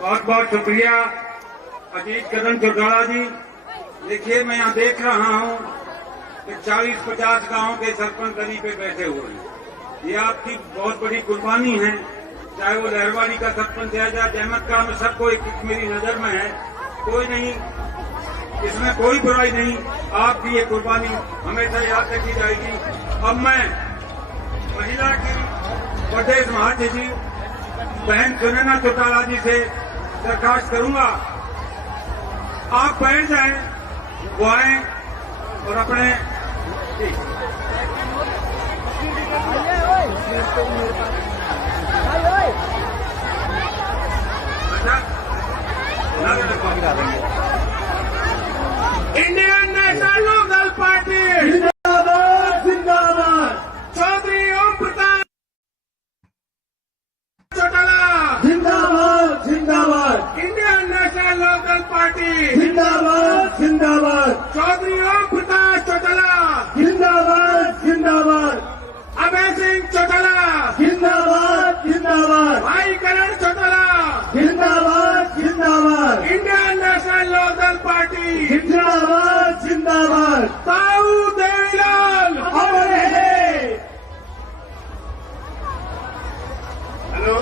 बहुत बहुत शुक्रिया अजीत कदम चौटाला जी। देखिए, मैं यहाँ देख रहा हूँ कि 40-50 गांवों के सरपंच दरी पे बैठे हुए हैं। ये आपकी बहुत बड़ी कुर्बानी है, चाहे वो लहरवाड़ी का सरपंच है या जहमत का, में सबको एक मेरी नजर में है। कोई नहीं, इसमें कोई बुराई नहीं। आपकी ये कुर्बानी हमेशा याद रखी जाएगी। अब मैं महिला की प्रदेश महासचिव बहन सुनैना चौटाला जी से दरखास्त करूंगा, आप बैठ जाएं, वो आए और अपने इंडियन नेशनल लोकदल पार्टी जिंदाबाद जिंदाबाद। चौधरी ओम प्रकाश चौटाला जिंदाबाद जिंदाबाद। इंडियन नेशनल लोकदल पार्टी जिंदाबाद जिंदाबाद। चौधरी ओम प्रकाश चौटाला जिंदाबाद जिंदाबाद। अभय सिंह चौटाला जिंदाबाद जिंदाबाद। भाई करण चौटाला जिंदाबाद जिंदाबाद। इंडियन नेशनल लोकदल पार्टी जिंदाबाद जिंदाबाद। ताऊ देवीलाल अमर है। हेलो,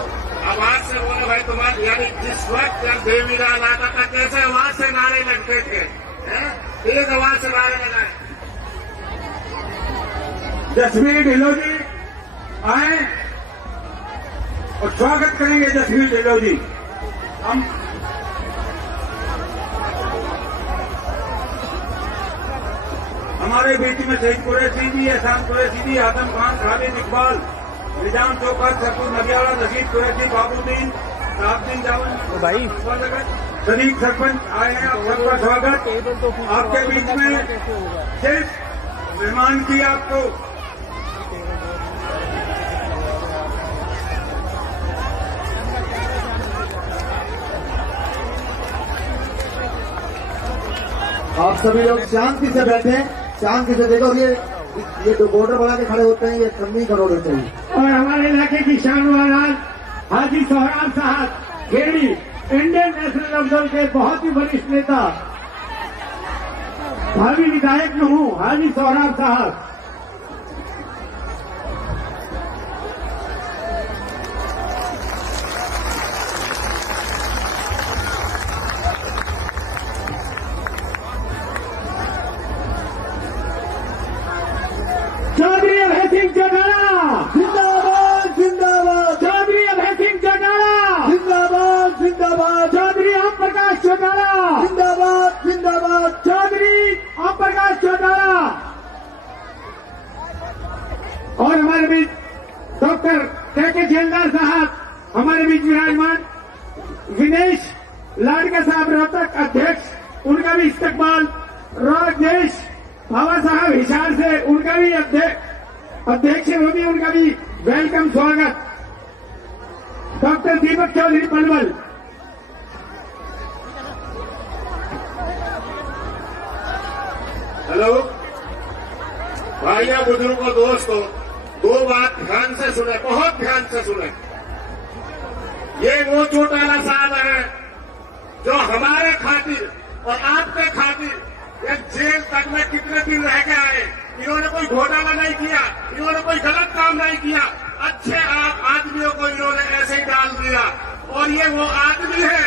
आवाज से बोलो भाई। तुम्हारे यानी जिस वक्त जब देवीलाल आता था कैसे आवाज से नारे लगते थे, तेज आवाज से नारे लगाए। जसवीर ढिल्लों जी आए और स्वागत करेंगे जसवीर ढिल्लों जी। हम हमारे बीच में शहीद कुरैशी जी, एहसान कुरैशी जी, आदम खान, खालिद इकबाल, निजाम चौकत, सरपुर नदियाला, नजीब कुरैशी, बाबूद्दीन, राबदीन जावन भाई, शरीफ सरपंच आए हैं। आप सबका स्वागत। आपके बीच में सिर्फ मेहमान की आपको आप सभी लोग शांति से बैठे, शांति से देखो। ये जो बॉर्डर बना के खड़े होते हैं, ये कमी करोड़ चाहिए। और हमारे इलाके की शान महाराज हाजी सोहराब साहब खेड़ी, इंडियन नेशनल लोकदल के बहुत ही वरिष्ठ नेता, भावी विधायक में हूँ, हाजी सोहराब साहब। चौधरी अभय सिंह चौटाला जिंदाबाद जिंदाबाद। चौधरी अभय सिंह चौटाला जिंदाबाद जिंदाबाद। चौधरी ओम प्रकाश चौटाला जिंदाबाद जिंदाबाद। चौधरी ओम प्रकाश चौटाला। और हमारे बीच डॉक्टर के झेलदार साहब हमारे बीच विराजमान, विनेश लाडका साहब रोहतक अध्यक्ष, उनका भी इस्तकबाल। राजेश बाबा साहब हिसार से, उनका भी अध्यक्ष वो भी, उनका भी वेलकम स्वागत। डॉक्टर दीपक चौधरी पलवल। हेलो भाइयों, बुजुर्गों, दोस्तों, दो बात ध्यान से सुने, बहुत ध्यान से सुने। ये वो चौटाला साहब हैं जो हमारे खातिर और आपके खातिर एक जेल तक में कितने दिन रह के आए। इन्होंने कोई घोटाला नहीं किया, इन्होंने कोई गलत काम नहीं किया। अच्छे आदमियों को इन्होंने ऐसे ही डाल दिया। और ये वो आदमी है,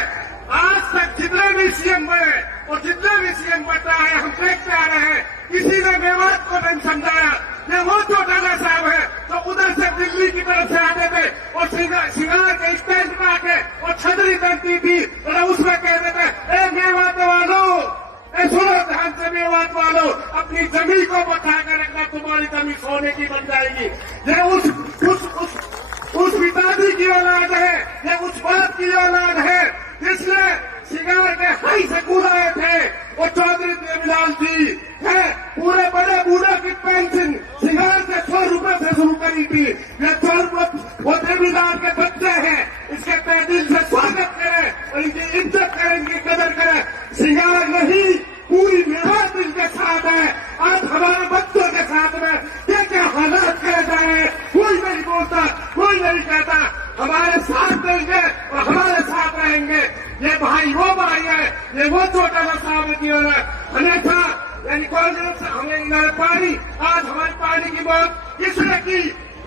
आज तक जितने भी सीएम बने और जितने भी सीएम बनता है, हम देखते आ रहे हैं, किसी ने मेवात को नहीं समझाया। ये वो चौटाला साहब है जो उधर से दिल्ली की तरफ से आते थे और सिंगार के स्टैंड पे आके और छतरी बनती थी और उसमें कहते थे, ए मेवात वालों, सुनो ध्यान से मेवात वालों, अपनी जमीन को बचा कर रखना, तुम्हारी जमीन सोने की बन जाएगी। ये उस पिताजी की औलाद है, ये उस बाप की औलाद है जिसने सिंगार के हाई से कूदाए थे। वो चौधरी देवीलाल जी है, पूरे बड़े बूढ़े की पेंशन सिंगार से 100 रुपए से शुरू करी थी। ये 100 रुपए वो देवीलाल के बच्चे हैं, इसके तहे दिल से स्वागत करें और इनकी इज्जत करें, इनकी कदर करें। सिंगार नहीं, पूरी मेवात इनके साथ है। आज हमारे बच्चों के साथ में क्या क्या हालात करे जाए, कोई नहीं बोलता, कोई नहीं कहता। हमारे साथ देंगे और हमारे साथ रहेंगे। ये भाई वो भाई है, ये वो चौटाला साहब की ओर है। अन्यथा यानी कांग्रेस हमें इन्होंने पानी, आज हमारी पानी की मौत किसने की,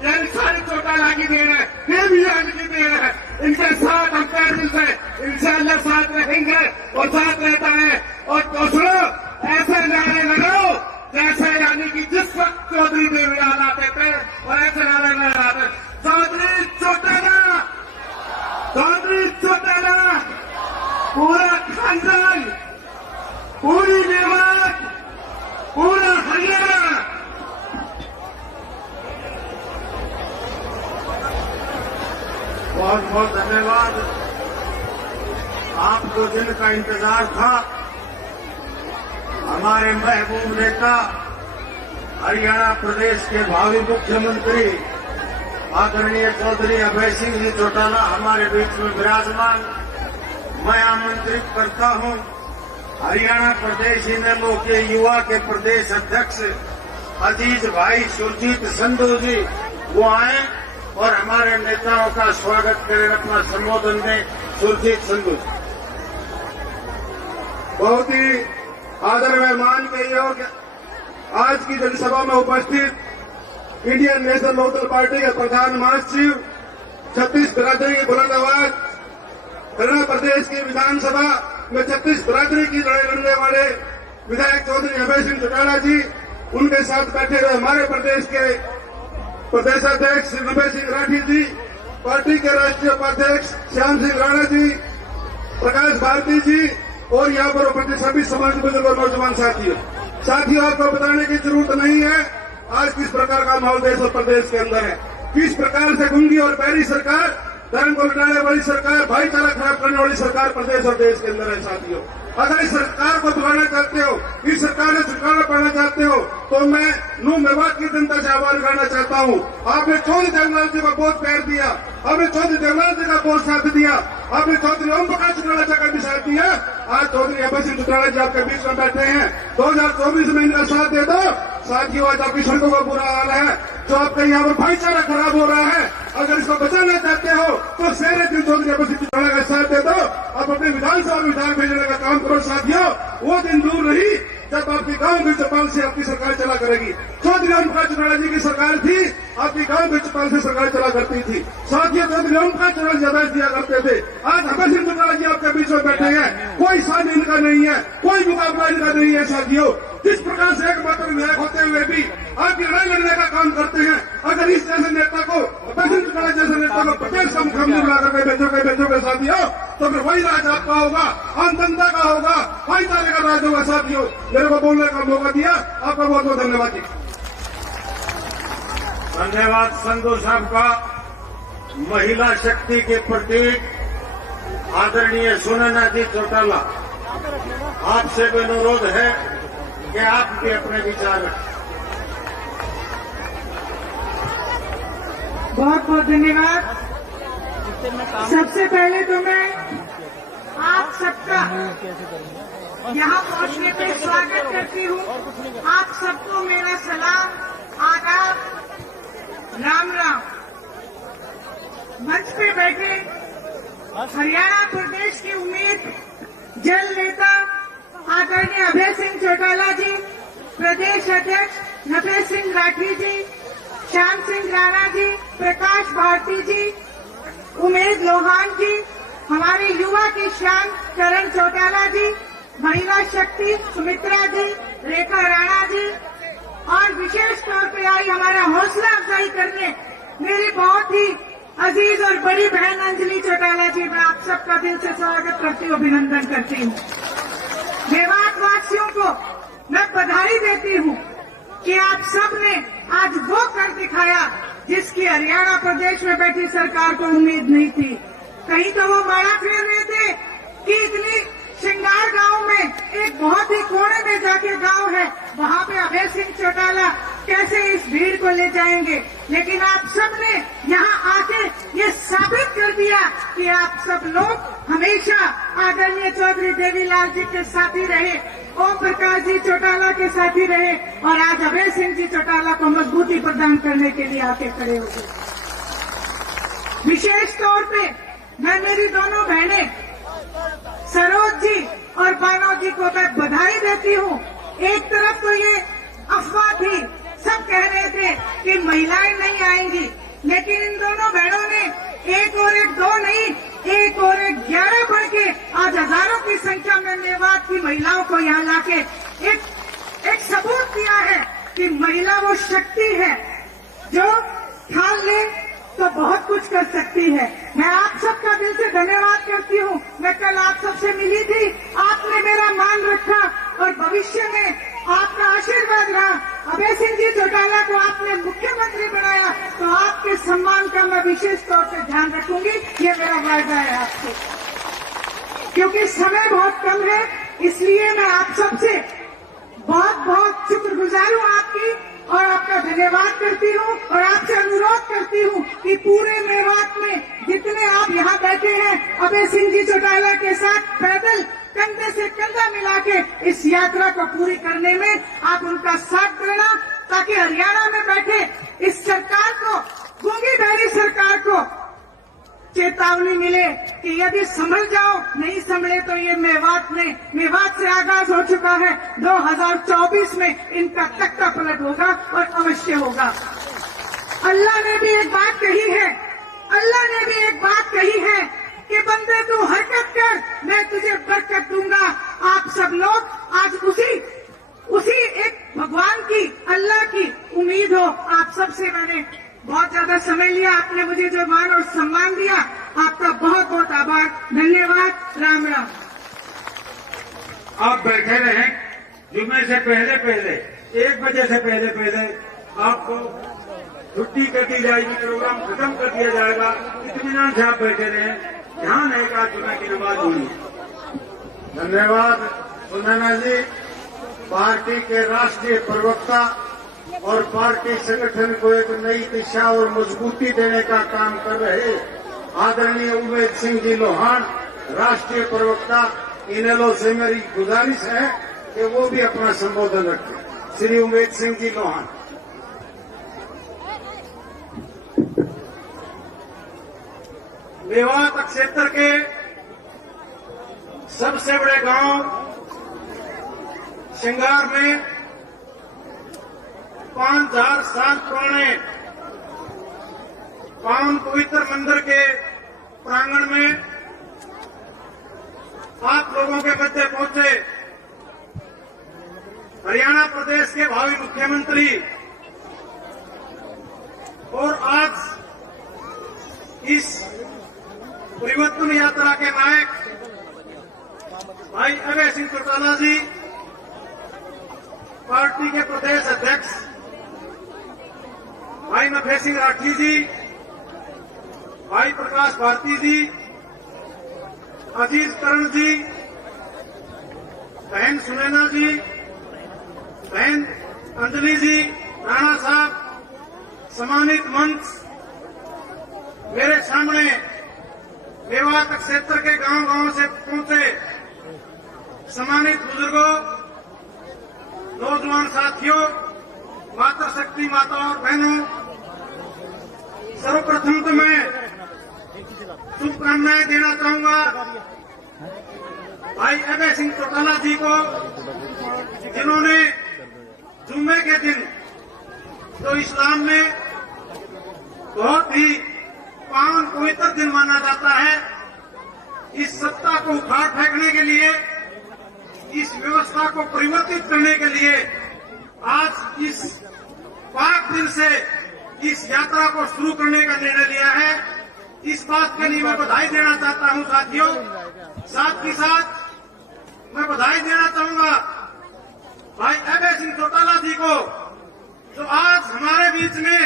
यानी सारी चौटाला की देन है, ये भी आज की देन है। इनके साथ हम पैदल से इंशाअल्लाह साथ रहेंगे और साथ रहता है। और दूसरों ऐसे नारे लगाओ जैसे यानी कि जिस वक्त चौधरी देवीलाल आते थे और ऐसे नारे लगाते, चौधरी चौटाला, चौधरी चौटाला, पूरा खानदान, पूरी मेवात, पूरा हरियाणा। बहुत बहुत धन्यवाद। आपको दिन का इंतजार था। हमारे महबूब नेता हरियाणा प्रदेश के भावी मुख्यमंत्री आदरणीय चौधरी अभय सिंह जी चौटाला हमारे बीच में विराजमान। मैं आमंत्रित करता हूं हरियाणा प्रदेश इनेलो के युवा के प्रदेश अध्यक्ष अजीज भाई सुरजीत संधू जी वो आए और हमारे नेताओं का स्वागत करें अपना संबोधन में। सुरजीत संधू बहुत ही आदर मेहमान के योग्य आज की जनसभा में उपस्थित इंडियन नेशनल लोकदल पार्टी के प्रधान महासचिव, छत्तीस बिरादरी की बुलंद आवाज, हरियाणा प्रदेश की विधानसभा में छत्तीस बिरादरी की लड़ाई लड़ने वाले विधायक चौधरी अभय सिंह चौटाला जी, उनके साथ बैठे हुए हमारे प्रदेश के प्रदेशाध्यक्ष श्री नभय सिंह राठी जी, पार्टी के राष्ट्रीय उपाध्यक्ष श्याम सिंह राणा जी, प्रकाश भारती जी और यहाँ पर उपस्थित सभी समाज बुजुर्ग और नौजवान साथियों, आपको बताने की जरूरत नहीं है आज किस प्रकार का माहौल देश और प्रदेश के अंदर है, किस प्रकार से गुंगी और बैरी सरकार, धर्म को लुटाने वाली सरकार, भाईचारा खराब करने वाली सरकार प्रदेश और देश के अंदर है। साथियों, अगर इस सरकार को बुलाना चाहते हो, इस सरकार से छुटकारा पाना चाहते हो, तो मैं नू मेवात की जनता से आह्वान करना चाहता हूं। आपने चौधरी देवीलाल जी को बहुत प्यार दिया, आपने चौधरी देवीलाल जी का बहुत साथ दिया, आपने चौधरी ओम प्रकाश चौटाला जी का भी साथ दिया। आज चौधरी अभय सिंह चौटाला जी आपके बीच में बैठे हैं, 2024 में इनका साथ दे दो। साथियों, आज आपकी सड़कों का बुरा हाल है, जो आपका यहाँ पर भाईचारा खराब हो रहा है, अगर इसको बचाना चाहते हो तो शेरे दिन चौधरी अभय सिंह चौटाला का साथ दे दो। आप अपने विधानसभा में विधायक भेजने का काम करो। साथियों, वो दिन दूर नहीं जब आपकी गांव में चौपाल से आपकी सरकार चला करेगी। चौधरी ओम प्रकाश चौटाला जी की सरकार थी, आपकी गांव में चौपाल से सरकार चला करती थी। साथियों, चौधरी ओम प्रकाश चौटाला जी आदेश दिया करते थे। आज अभय सिंह चौटाला जी आपके बीच में बैठे हैं, कोई साथ इनका नहीं है, कोई मुकाबला इनका नहीं है। साथियों, जिस प्रकार से एकमात्र विधायक होते हुए भी आपकी लड़ाई लड़ने का काम करते हैं, अगर इस जैसे नेता को, अभय सिंह चौटाला जैसे नेता को प्रदेश का मुख्यमंत्री बनाकर भेजोगे साथियों, तो फिर वही राज आपका होगा, आम जनता का होगा, भाईचारे का राज होगा। साथियों, मेरे को बोलने का मौका दिया, आपका बहुत बहुत धन्यवाद जी। धन्यवाद संधू साहब का। महिला शक्ति के प्रतीक आदरणीय सुनैना जी चौटाला, आपसे भी अनुरोध है कि आप भी अपने विचार रखें। बहुत बहुत धन्यवाद। सबसे पहले तो मैं आप सबका यहाँ पहुँचने पे स्वागत करती हूँ। आप सबको मेरा सलाम, आदाब, राम राम। मंच पे बैठे हरियाणा प्रदेश की उम्मीद, जल नेता आदरणीय अभय सिंह चौटाला जी, प्रदेश अध्यक्ष नभय सिंह राठी जी, श्याम सिंह राणा जी, प्रकाश भारती जी, उमेद लोहान जी, हमारे युवा की शान करण चौटाला जी, महिला शक्ति सुमित्रा जी, रेखा राणा जी, और विशेष तौर पे आई हमारा हौसला अफजाई करने मेरी बहुत ही अजीज और बड़ी बहन अंजलि चौटाला जी। मैं आप सबका दिल से स्वागत करती हूँ, अभिनंदन करती हूँ। मेवात वासियों को मैं बधाई देती हूँ कि आप सबने आज वो कर दिखाया जिसकी हरियाणा प्रदेश में बैठी सरकार को उम्मीद नहीं थी। कहीं तो वो माड़ा फेर रहे थे कि इतनी श्रृंगार गांव में, एक बहुत ही कोने में जाके गांव है, वहां पे अभय सिंह चौटाला कैसे इस भीड़ को ले जाएंगे। लेकिन आप सबने यहाँ आके ये साबित कर दिया कि आप सब लोग हमेशा आदरणीय चौधरी देवीलाल जी के साथी रहे, ओम प्रकाश जी चौटाला के साथी रहे, और आज अभय सिंह जी चौटाला को मजबूती प्रदान करने के लिए आके खड़े हो गए। विशेष तौर पे मैं मेरी दोनों बहनें कहती हूँ, एक तरफ तो ये अफवाह थी, सब कह रहे थे कि महिलाएं नहीं आएंगी, लेकिन इन दोनों बहनों ने एक और एक दो नहीं, एक और एक 11 बढ़ के आज हजारों की संख्या में मेवात की महिलाओं को यहाँ लाके एक सबूत दिया है कि महिला वो शक्ति है जो ठान ले तो बहुत कुछ कर सकती है। मैं आप सबका दिल से धन्यवाद करती हूँ। मैं कल आप सबसे मिली थी, आपने मेरा मान रखा और भविष्य में आपका आशीर्वाद रहा। अभय सिंह जी चौटाला को आपने मुख्यमंत्री बनाया तो आपके सम्मान का मैं विशेष तौर से ध्यान रखूंगी, ये मेरा वायदा है आपसे। क्योंकि समय बहुत कम है, इसलिए मैं आप सबसे बहुत बहुत शुक्रगुजार हूँ आपकी और आपका धन्यवाद करती हूँ और आपसे अनुरोध करती हूँ कि पूरे मेवात में जितने आप यहाँ बैठे हैं, अभय सिंह जी चौटाला के साथ पैदल कंधे से कंधा मिला के इस यात्रा को पूरी करने में आप उनका साथ देना, ताकि हरियाणा में बैठे इस सरकार को, गूंगी बहरी सरकार को चेतावनी मिले कि यदि संभल जाओ, नहीं संभले तो ये मेवात से आगाज हो चुका है। 2024 में इनका तख्ता पलट होगा और अवश्य होगा। अल्लाह ने भी एक बात कही है, अल्लाह ने भी एक बात कही है कि बंदे तू हरकत कर, मैं तुझे बरकत दूंगा। आप सब लोग आज उसी एक भगवान की, अल्लाह की उम्मीद हो। आप सबसे मैंने बहुत ज्यादा समय लिया, आपने मुझे जो मान और सम्मान दिया, आपका बहुत बहुत आभार, धन्यवाद, राम राम। आप बैठे रहें, जुम्मे से पहले 1 बजे से पहले आपको छुट्टी कर दी जाएगी, प्रोग्राम खत्म कर दिया जाएगा। इत्मीनान से आप बैठे रहें, ध्यान है कि आज जुम्मे की नमाज होनी है। धन्यवाद सुनैना जी। पार्टी के राष्ट्रीय प्रवक्ता और पार्टी संगठन को एक नई दिशा और मजबूती देने का काम कर रहे आदरणीय उमेद सिंह जी लोहान, राष्ट्रीय प्रवक्ता, इनेलो से मेरी गुजारिश है कि वो भी अपना संबोधन रखें। श्री उमेद सिंह जी लोहान। मेवात क्षेत्र के सबसे बड़े गांव श्रृंगार में 5000 साल पुराने पावन पवित्र मंदिर के प्रांगण में आप लोगों के मध्य पहुंचे हरियाणा प्रदेश के भावी मुख्यमंत्री और आज इस परिवर्तन यात्रा के नायक भाई अभय सिंह चौटाला जी, पार्टी के प्रदेश अध्यक्ष भाई नफे सिंह राठी जी, भाई प्रकाश भारती जी, अजीज करण जी, बहन सुनैना जी, बहन अंजलि जी, राणा साहब, सम्मानित मंच, मेरे सामने मेवात क्षेत्र के गांव से पहुंचे सम्मानित बुजुर्गों, नौजवान साथियों, माता शक्ति माता और बहनों, सर्वप्रथम तो मैं शुभकामनाएं देना चाहूंगा भाई अभय सिंह चौटाला जी को, जिन्होंने जुम्मे के दिन जो इस्लाम में बहुत ही पावन पवित्र दिन माना जाता है, इस सत्ता को उखाड़ फेंकने के लिए, इस व्यवस्था को परिवर्तित करने के लिए आज इस पाक दिन से इस यात्रा को शुरू करने का निर्णय लिया है। इस बात के लिए मैं बधाई देना चाहता हूं साथियों। साथ ही साथ मैं बधाई देना चाहूंगा भाई अभय सिंह चौटाला जी को, जो आज हमारे बीच में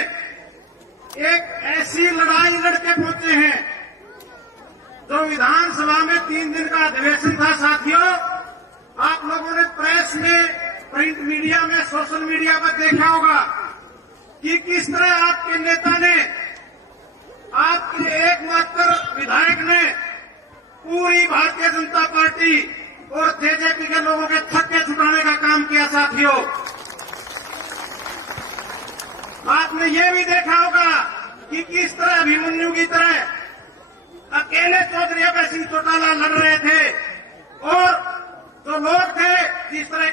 एक ऐसी लड़ाई लड़के पहुंचे हैं जो विधानसभा में 3 दिन का अधिवेशन था। साथियों, आप लोगों ने प्रेस में, प्रिंट मीडिया में, सोशल मीडिया पर देखा होगा कि किस तरह आपके नेता ने, आपके एकमात्र विधायक ने पूरी भारतीय जनता पार्टी और जेजेपी के लोगों के थक्के छुटाने का काम किया। साथियों, आपने ये भी देखा होगा कि किस तरह अभिमन्यु की तरह अकेले चौधरी अभय सिंह चौटाला लड़ रहे थे और जो लोग थे जिस तरह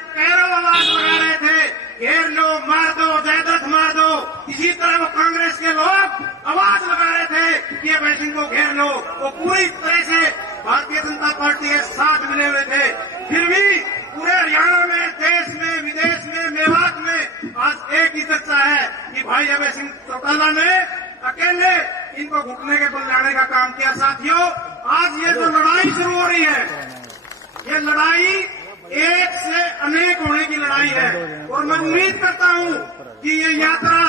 के लोग आवाज लगा रहे थे कि अभय सिंह को घेर लो, वो पूरी तरह से भारतीय जनता पार्टी के साथ मिले हुए थे। फिर भी पूरे हरियाणा में, देश में, विदेश में, मेवात में आज एक ही चर्चा है कि भाई अभय सिंह चौटाला ने अकेले इनको घुटने के बल लाने का काम किया। साथियों, आज ये जो लड़ाई शुरू हो रही है, ये लड़ाई एक से अनेक होने की लड़ाई है और मैं उम्मीद करता हूं कि ये यात्रा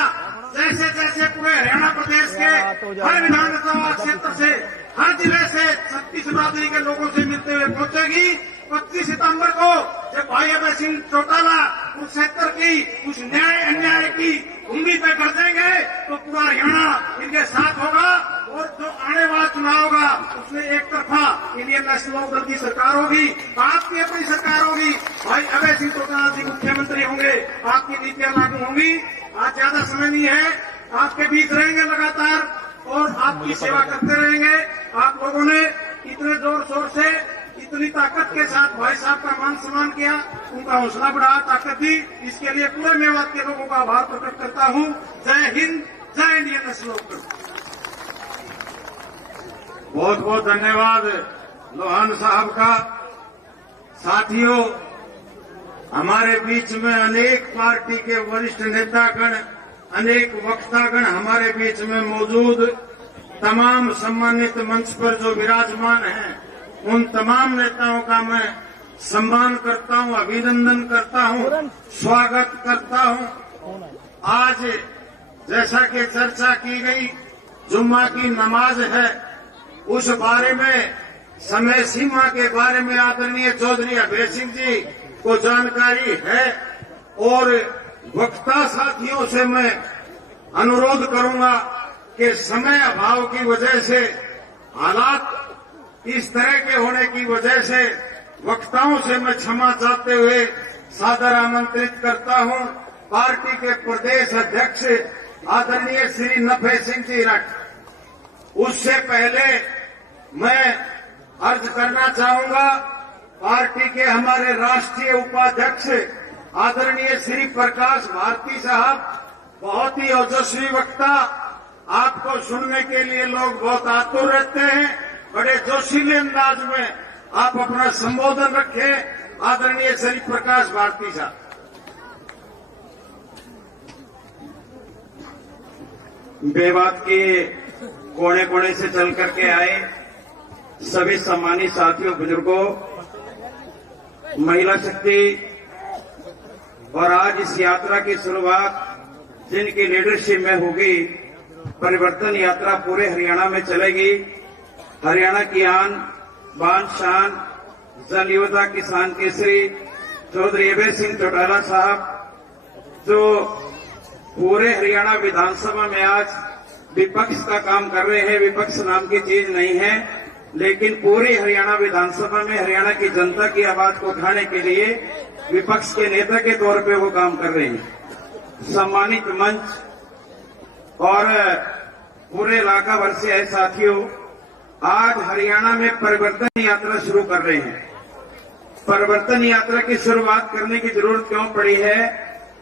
जैसे जैसे पूरे हरियाणा प्रदेश के हर विधानसभा क्षेत्र से, हर जिले से छत्तीस बिरादरी के लोगों से मिलते हुए पहुंचेगी। 25 सितंबर को जब भाई अभय सिंह चौटाला उस क्षेत्र की उस न्याय अन्याय की भूमि पे कर देंगे तो पूरा हरियाणा इनके साथ होगा और जो आने वाला चुनाव होगा उसमें एक तरफा इंडियन नेशनल लोकदल की सरकार होगी, आपकी अपनी सरकार होगी, भाई अभय सिंह चौटाला जी मुख्यमंत्री होंगे, आपकी नीतियां लागू होंगी। आज ज्यादा समय नहीं है, आपके बीच रहेंगे लगातार और आपकी सेवा करते रहेंगे। आप लोगों ने इतने जोर शोर से, इतनी ताकत के साथ भाई साहब का मान सम्मान किया, उनका हौसला बढ़ाया, ताकत दी, इसके लिए पूरे मेवात के लोगों का आभार प्रकट करता हूं। जय हिंद, जय इंडियन नेशनल लोकदल। बहुत बहुत धन्यवाद लोहान साहब का। साथियों, हमारे बीच में अनेक पार्टी के वरिष्ठ नेतागण, अनेक वक्तागण हमारे बीच में मौजूद, तमाम सम्मानित मंच पर जो विराजमान हैं, उन तमाम नेताओं का मैं सम्मान करता हूं, अभिनंदन करता हूं, स्वागत करता हूं। आज जैसा कि चर्चा की गई, जुम्मा की नमाज है, उस बारे में, समय सीमा के बारे में आदरणीय चौधरी अभय सिंह जी को जानकारी है और वक्ता साथियों से मैं अनुरोध करूंगा कि समय अभाव की वजह से, हालात इस तरह के होने की वजह से वक्ताओं से मैं क्षमा चाहते हुए सादर आमंत्रित करता हूं पार्टी के प्रदेश अध्यक्ष आदरणीय श्री नफे सिंह जी रट। उससे पहले मैं अर्ज करना चाहूंगा पार्टी के हमारे राष्ट्रीय उपाध्यक्ष आदरणीय श्री प्रकाश भारती साहब, बहुत ही ओजस्वी वक्ता, आपको सुनने के लिए लोग बहुत आतुर रहते हैं। बड़े जोशीले अंदाज में आप अपना संबोधन रखें। आदरणीय श्री प्रकाश भारती साहब। मेवात के कोने कोने से चल करके आए सभी सम्मानित साथियों, बुजुर्गों, महिला शक्ति, और आज इस यात्रा की शुरुआत जिनकी लीडरशिप में होगी, परिवर्तन यात्रा पूरे हरियाणा में चलेगी। हरियाणा की आन बान शान, जल योद्धा, किसान केसरी चौधरी अभय सिंह चौटाला साहब, जो पूरे हरियाणा विधानसभा में आज विपक्ष का काम कर रहे हैं। विपक्ष नाम की चीज नहीं है, लेकिन पूरी हरियाणा विधानसभा में हरियाणा की जनता की आवाज को उठाने के लिए विपक्ष के नेता के तौर पे वो काम कर रहे हैं। सम्मानित मंच और पूरे इलाका भर से आए साथियों, आज हरियाणा में परिवर्तन यात्रा शुरू कर रहे हैं। परिवर्तन यात्रा की शुरुआत करने की जरूरत क्यों पड़ी है?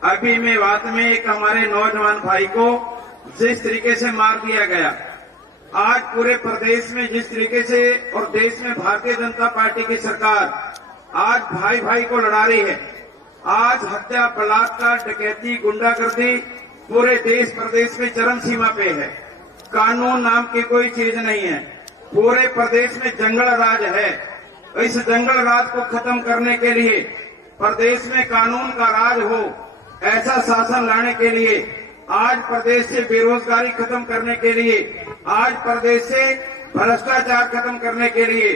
अभी मेवात में एक हमारे नौजवान भाई को जिस तरीके से मार दिया गया, आज पूरे प्रदेश में जिस तरीके से और देश में भारतीय जनता पार्टी की सरकार आज भाई भाई को लड़ा रही है, आज हत्या, बलात्कार, डकैती, गुंडागर्दी पूरे देश प्रदेश में चरम सीमा पे है। कानून नाम की कोई चीज नहीं है, पूरे प्रदेश में जंगल राज है। इस जंगल राज को खत्म करने के लिए, प्रदेश में कानून का राज हो, ऐसा शासन लाने के लिए, आज प्रदेश से बेरोजगारी खत्म करने के लिए, आज प्रदेश से भ्रष्टाचार खत्म करने के लिए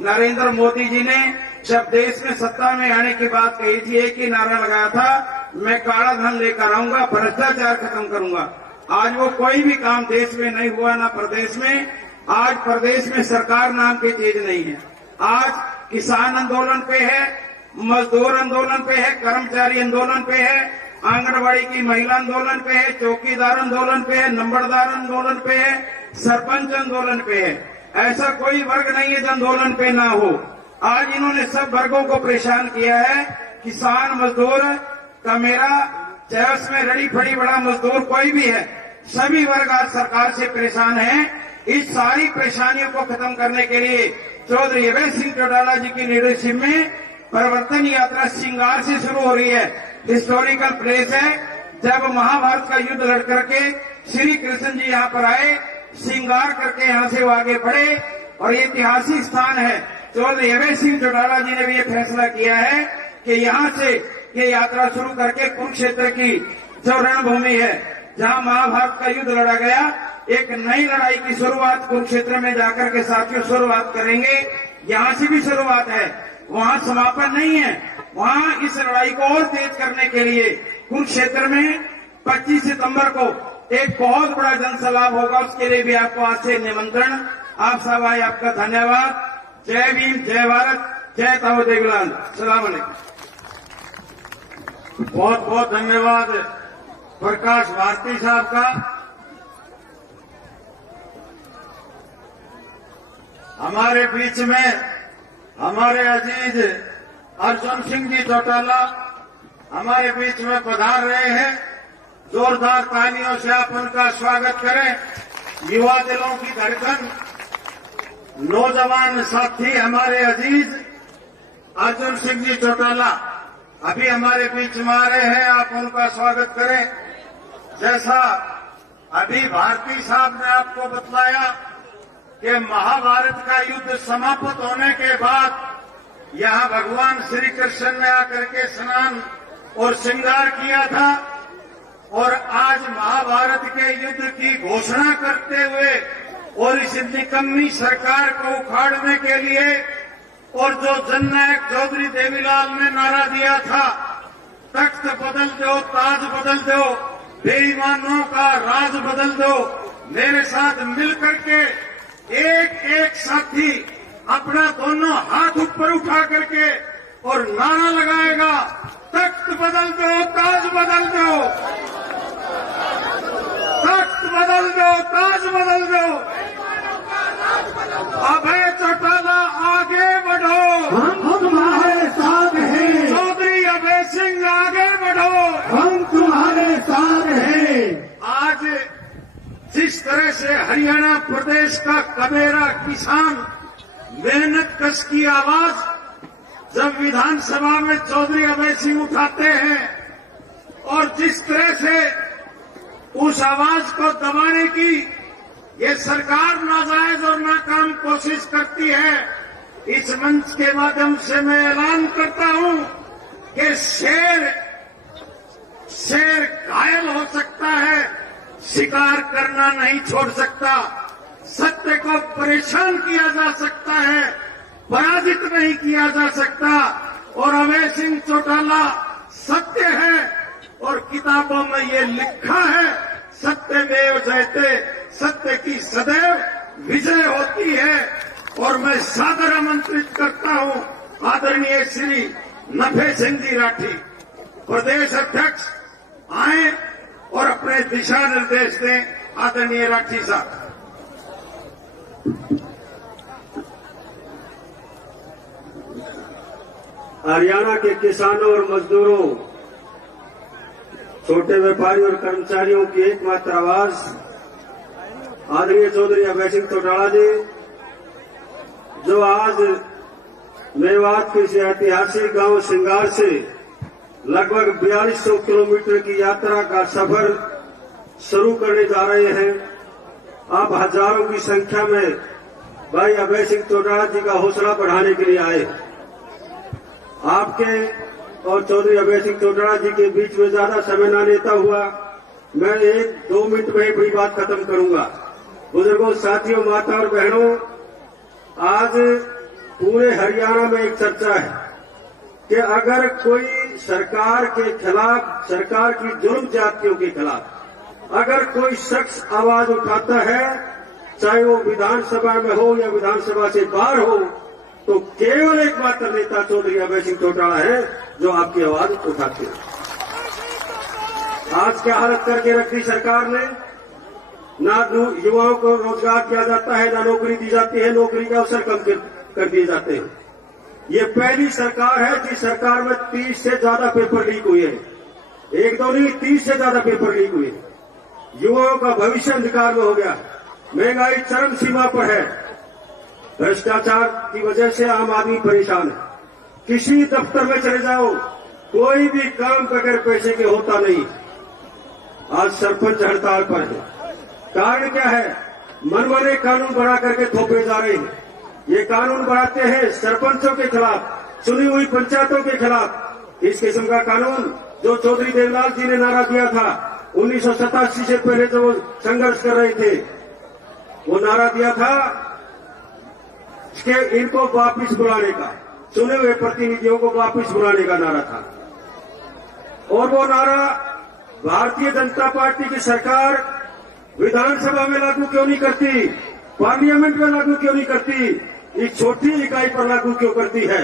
नरेंद्र मोदी जी ने जब देश में सत्ता में आने की बात कही थी, एक ही नारा लगाया था, मैं काला धन लेकर आऊंगा, भ्रष्टाचार खत्म करूंगा। आज वो कोई भी काम देश में नहीं हुआ, ना प्रदेश में। आज प्रदेश में सरकार नाम की चीज नहीं है। आज किसान आंदोलन पे है, मजदूर आंदोलन पे है, कर्मचारी आंदोलन पे है, आंगनबाड़ी की महिला आंदोलन पे है, चौकीदार आंदोलन पे है, नंबरदार आंदोलन पे है, सरपंच आंदोलन पे है। ऐसा कोई वर्ग नहीं है जो आंदोलन पे ना हो। आज इन्होंने सब वर्गों को परेशान किया है। किसान मजदूर का मेरा, चाहे उसमें रड़ी फड़ी बड़ा मजदूर कोई भी है, सभी वर्ग आज सरकार से परेशान हैं। इस सारी परेशानियों को खत्म करने के लिए चौधरी अभय सिंह चौटाला जी की लीडरशिप में परिवर्तन यात्रा सिंगार से शुरू हो रही है। हिस्टोरिकल प्लेस है। जब महाभारत का युद्ध लड़ करके श्री कृष्ण जी यहाँ पर आए, श्रृंगार करके यहाँ से वो आगे बढ़े और ये ऐतिहासिक स्थान है। चौधरी अभय सिंह चौटाला जी ने भी ये फैसला किया है कि यहाँ से ये यात्रा शुरू करके कुरुक्षेत्र की जो रणभूमि है, जहाँ महाभारत का युद्ध लड़ा गया, एक नई लड़ाई की शुरुआत कुरुक्षेत्र में जाकर के साथियों शुरुआत करेंगे। यहाँ से भी शुरुआत है, वहाँ समापन नहीं है। वहाँ इस लड़ाई को और तेज करने के लिए कुरुक्षेत्र में 25 सितंबर को एक बहुत बड़ा जनसलाभ होगा। उसके लिए भी आपको आज से निमंत्रण। आप सब आए, आपका धन्यवाद। जय भीम, जय भारत, जय ताऊ देवीलाल। सलाम अलैकुम। बहुत बहुत धन्यवाद प्रकाश भारती साहब का। हमारे बीच में हमारे अजीज अर्जुन सिंह जी चौटाला हमारे बीच में पधार रहे हैं। जोरदार तालियों से आप उनका स्वागत करें। युवा दिलों की धड़कन, नौजवान साथी हमारे अजीज अर्जुन सिंह जी चौटाला अभी हमारे बीच में आ रहे हैं, आप उनका स्वागत करें। जैसा अभी भारती साहब ने आपको बतलाया कि महाभारत का युद्ध समाप्त होने के बाद यहाँ भगवान श्री कृष्ण ने आकर के स्नान और श्रृंगार किया था और आज महाभारत के युद्ध की घोषणा करते हुए और इस निकम्मी सरकार को उखाड़ने के लिए और जो जननायक चौधरी देवीलाल ने नारा दिया था, तख्त बदल दो, ताज बदल दो, बेईमानों का राज बदल दो, मेरे साथ मिलकर के एक एक साथी अपना दोनों हाथ ऊपर उठा करके और नारा लगाएगा, तख्त बदल दो, ताज बदल दो, तख्त बदल दो, ताज बदल दो। अभय चौटाला आगे बढ़ो, हम तुम्हारे साथ हैं। चौधरी अभय सिंह आगे बढ़ो, हम तुम्हारे साथ हैं। आज जिस तरह से हरियाणा प्रदेश का कबेरा किसान मेहनत कश की आवाज जब विधानसभा में चौधरी अभय सिंह उठाते हैं और जिस तरह से उस आवाज को दबाने की ये सरकार नाजायज और नाकाम कोशिश करती है, इस मंच के माध्यम से मैं ऐलान करता हूं कि शेर घायल हो सकता है, शिकार करना नहीं छोड़ सकता। सत्य को परेशान किया जा सकता है, पराजित नहीं किया जा सकता। और अभय सिंह चौटाला सत्य है और किताबों में ये लिखा है, सत्यमेव जयते, सत्य की सदैव विजय होती है। और मैं सादर आमंत्रित करता हूं आदरणीय श्री नफे सिंह जी राठी, प्रदेश अध्यक्ष, आए और अपने दिशा निर्देश दें। आदरणीय राठी साहब। हरियाणा के किसानों और मजदूरों, छोटे व्यापारियों और कर्मचारियों की एकमात्र आवाज आदरणीय चौधरी अभय सिंह चौटाला जी, जो आज मेवात के इस ऐतिहासिक गांव श्रृंगार से लगभग 4200 किलोमीटर की यात्रा का सफर शुरू करने जा रहे हैं। आप हजारों की संख्या में भाई अभय सिंह चौटाला जी का हौसला बढ़ाने के लिए आए। आपके और चौधरी अभय सिंह चौटाला जी के बीच में ज्यादा समय न लेता हुआ मैं 1-2 मिनट में बड़ी बात खत्म करूंगा। बुजुर्गों, साथियों, माता और बहनों, आज पूरे हरियाणा में एक चर्चा है कि अगर कोई सरकार के खिलाफ, सरकार की जुर्म जातियों के खिलाफ अगर कोई शख्स आवाज उठाता है, चाहे वो विधानसभा में हो या विधानसभा से बाहर हो, तो केवल एकमात्र नेता चौधरी अभय सिंह चौटाला है जो आपकी आवाज उठाते हैं। आज क्या हालत करके रखी सरकार ने, ना युवाओं को रोजगार दिया जाता है, ना नौकरी दी जाती है, नौकरी के अवसर कम कर दिए जाते हैं। ये पहली सरकार है जिस सरकार में 30 से ज्यादा पेपर लीक हुए हैं। 1-2 नहीं, 30 से ज्यादा पेपर लीक हुए। युवाओं का भविष्य अंधकार में हो गया। महंगाई चरम सीमा पर है। भ्रष्टाचार की वजह से आम आदमी परेशान है। किसी दफ्तर में चले जाओ, कोई भी काम बगैर पैसे के होता नहीं। आज सरपंच हड़ताल पर है। कारण क्या है? मनमाने कानून बना करके थोपे जा रहे हैं। ये कानून बनाते हैं सरपंचों के खिलाफ, चुनी हुई पंचायतों के खिलाफ। इस किस्म का कानून जो चौधरी देवलाल जी ने नारा दिया था 1987 से पहले जो वो संघर्ष कर रहे थे, वो नारा दिया था कि इनको वापिस बुलाने का, चुने हुए प्रतिनिधियों को वापिस बुलाने का नारा था। और वो नारा भारतीय जनता पार्टी की सरकार विधानसभा में लागू क्यों नहीं करती, पार्लियामेंट में लागू क्यों नहीं करती, एक छोटी इकाई पर लागू क्यों करती है?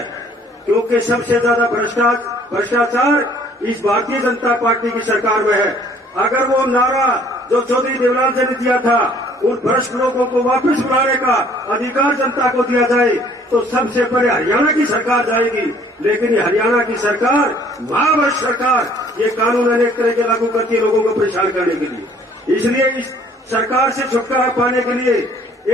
क्योंकि सबसे ज्यादा भ्रष्टाचार इस भारतीय जनता पार्टी की सरकार में है। अगर वो नारा जो चौधरी देवलाल जी ने दिया था, उन भ्रष्ट लोगों को वापस बुलाने का अधिकार जनता को दिया जाए, तो सबसे पहले हरियाणा की सरकार जाएगी। लेकिन ये हरियाणा की सरकार, महाभ्रष्ट सरकार, ये कानून अनेक तरह के लागू करती है लोगों को परेशान करने के लिए। इसलिए इस सरकार से छुटकारा पाने के लिए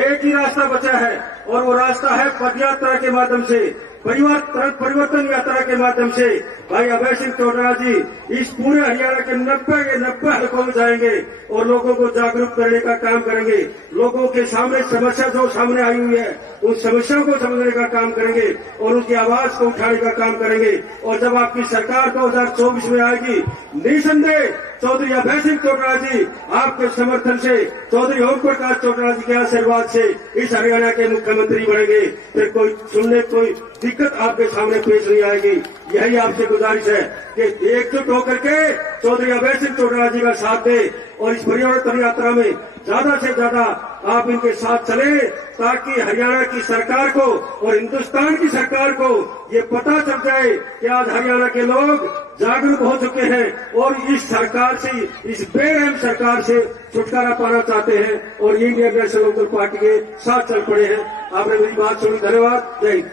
एक ही रास्ता बचा है, और वो रास्ता है पदयात्रा के माध्यम से, परिवर्तन यात्रा के माध्यम से। भाई अभय सिंह चौटाला जी इस पूरे हरियाणा के 90 हलकों में जाएंगे और लोगों को जागरूक करने का काम करेंगे। लोगों के सामने समस्या जो सामने आई हुई है, उन समस्याओं को समझने का काम करेंगे और उनकी आवाज को उठाने का काम करेंगे। और जब आपकी सरकार 2024 में आएगी, निसंदेह चौधरी अभय सिंह चौटाला जी आपके समर्थन से, चौधरी ओम प्रकाश चौटाला जी के आशीर्वाद से इस हरियाणा के मुख्यमंत्री बनेंगे। फिर कोई सुनने कोई दिक्कत आपके सामने पेश नहीं आएगी। यही आपसे गुजारिश है कि एकजुट होकर के चौधरी अभय सिंह चौटाला जी का साथ दे और इस परिवर्तन यात्रा में ज्यादा से ज्यादा आप इनके साथ चले, ताकि हरियाणा की सरकार को और हिंदुस्तान की सरकार को ये पता चल जाए कि आज हरियाणा के लोग जागरूक हो चुके हैं और इस सरकार से, इस बेरहम सरकार से छुटकारा पाना चाहते हैं और इंडियन नेशनल लोकदल पार्टी के साथ चल पड़े हैं। आपने मेरी बात सुनी, धन्यवाद। जय हिंद।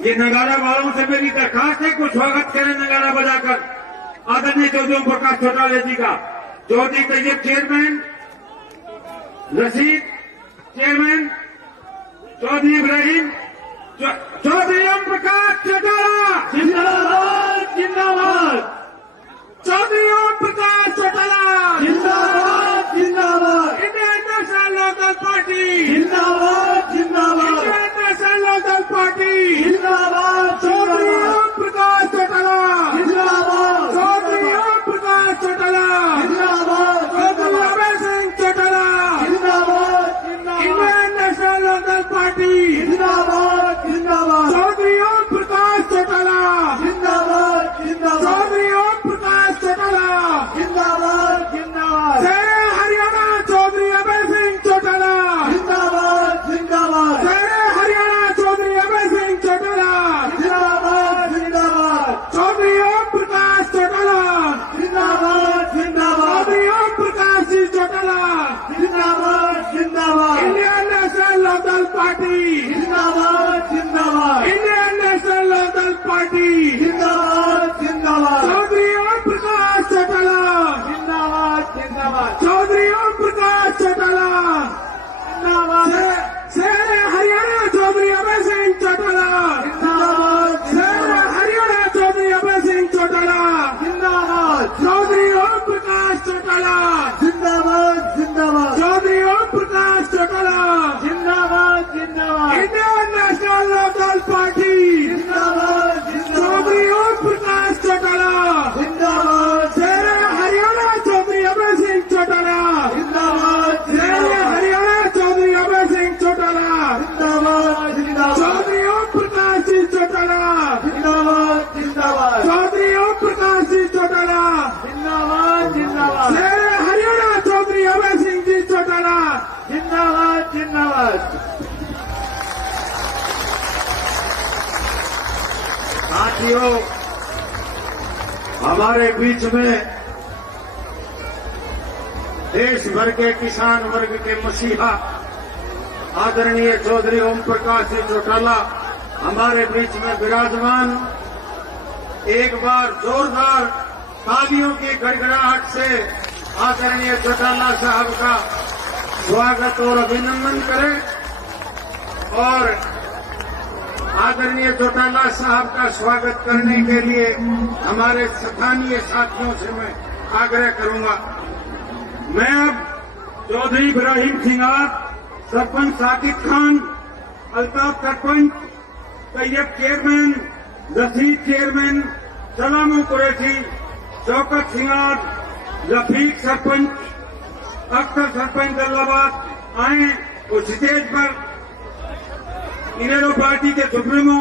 ये नगाड़ा वालों से मेरी दरखास्त है, कुछ स्वागत करें नगाड़ा बजाकर आदरणीय चौधरी ओम प्रकाश चौटाला जी का। चौधरी तैयब चेयरमैन, रशीद चेयरमैन, चौधरी इब्राहिम, चौधरी ओम प्रकाश चौटाला जिंदाबाद जिंदाबाद, चौधरी ओम प्रकाश चौटाला जिंदाबाद जिंदाबाद, इंडियन नेशनल लोकदल पार्टी जिंदाबाद जिंदाबाद, इंडियन नेशनल लोकदल पार्टी जिंदाबाद, चौधरी ओम प्रकाश चौटाला जिंदाबाद, चौधरी ओम प्रकाश चौटाला जिंदाबाद, चौधरी अभय सिंह चौटाला जिंदाबाद, इंडियन नेशनल लोकदल पार्टी जिंदाबाद जिंदाबाद, चौधरी ओम प्रकाश चौटाला जिंदाबाद जिंदाबाद, चौधरी ओम प्रकाश चौटाला जिंदाबाद जिंदाबाद, शेरे हरियाणा चौधरी अभय सिंह चौटाला जिंदाबाद जिंदाबाद, शेरे हरियाणा चौधरी अभय सिंह चौटाला जिंदाबाद जिंदाबाद, चौधरी ओम प्रकाश चौटाला जिंदाबाद जिंदाबाद, चौधरी ओम प्रकाश जी चौटाला जिंदाबाद जिंदाबाद, इंडियन नेशनल लोकदल पार्टी जिंदाबाद जिंदाबाद, इंडियन नेशनल लोकदल पार्टी जिंदाबाद जिंदाबाद, चौधरी ओम प्रकाश चौटाला जिंदाबाद जिंदाबाद, चौधरी ओम प्रकाश चौटाला जिंदाबाद, शेरे हरियाणा चौधरी अभय सिंह चौटाला जिंदाबाद, शेरे हरियाणा चौधरी अभय सिंह चौटाला जिंदाबाद, चौधरी ओम प्रकाश चौटाला जिंदाबाद जिंदाबाद, चौधरी ओम प्रकाश चौटाला जिंदाबाद जिंदाबाद, इंडियन नेशनल लोकदल पार्टी जिंदाबाद जिंदाबाद, चौधरी ओम प्रकाश चौटाला जिंदाबाद, शेरे हरियाणा चौधरी अभय सिंह चौटाला जिंदाबाद, शेरे हरियाणा चौधरी अभय सिंह चौटाला जिंदाबाद जिंदाबाद, चौधरी ओम प्रकाश जी चौटाला जिंदाबाद जिंदाबाद, चौधरी ओम प्रकाश जी चौटाला जिंदाबाद जिंदाबाद, शेरे हरियाणा चौधरी अभय सिंह जी चौटाला जिंदाबाद जिंदाबाद। साथियों, हमारे बीच में देश भर के किसान वर्ग के मसीहा आदरणीय चौधरी ओम प्रकाश जी चौटाला हमारे बीच में विराजमान। एक बार जोरदार तालियों की गड़गड़ाहट से आदरणीय चौटाला साहब का स्वागत और अभिनंदन करें और आदरणीय चौटाला साहब का स्वागत करने के लिए हमारे स्थानीय साथियों से मैं आग्रह करूंगा। मैं अब चौधरी इब्राहिम सिंगार, सरपंच साकिब खान, अल्ताफ सरपंच, तैयब चेयरमैन, रशीद चेयरमैन, सलामू कुरैशी, शौकत सिंगार, रफीक सरपंच, अख्तर सरपंच अल्लाहाबाद आए उस स्टेज पर इनेलो पार्टी के सुप्रीमो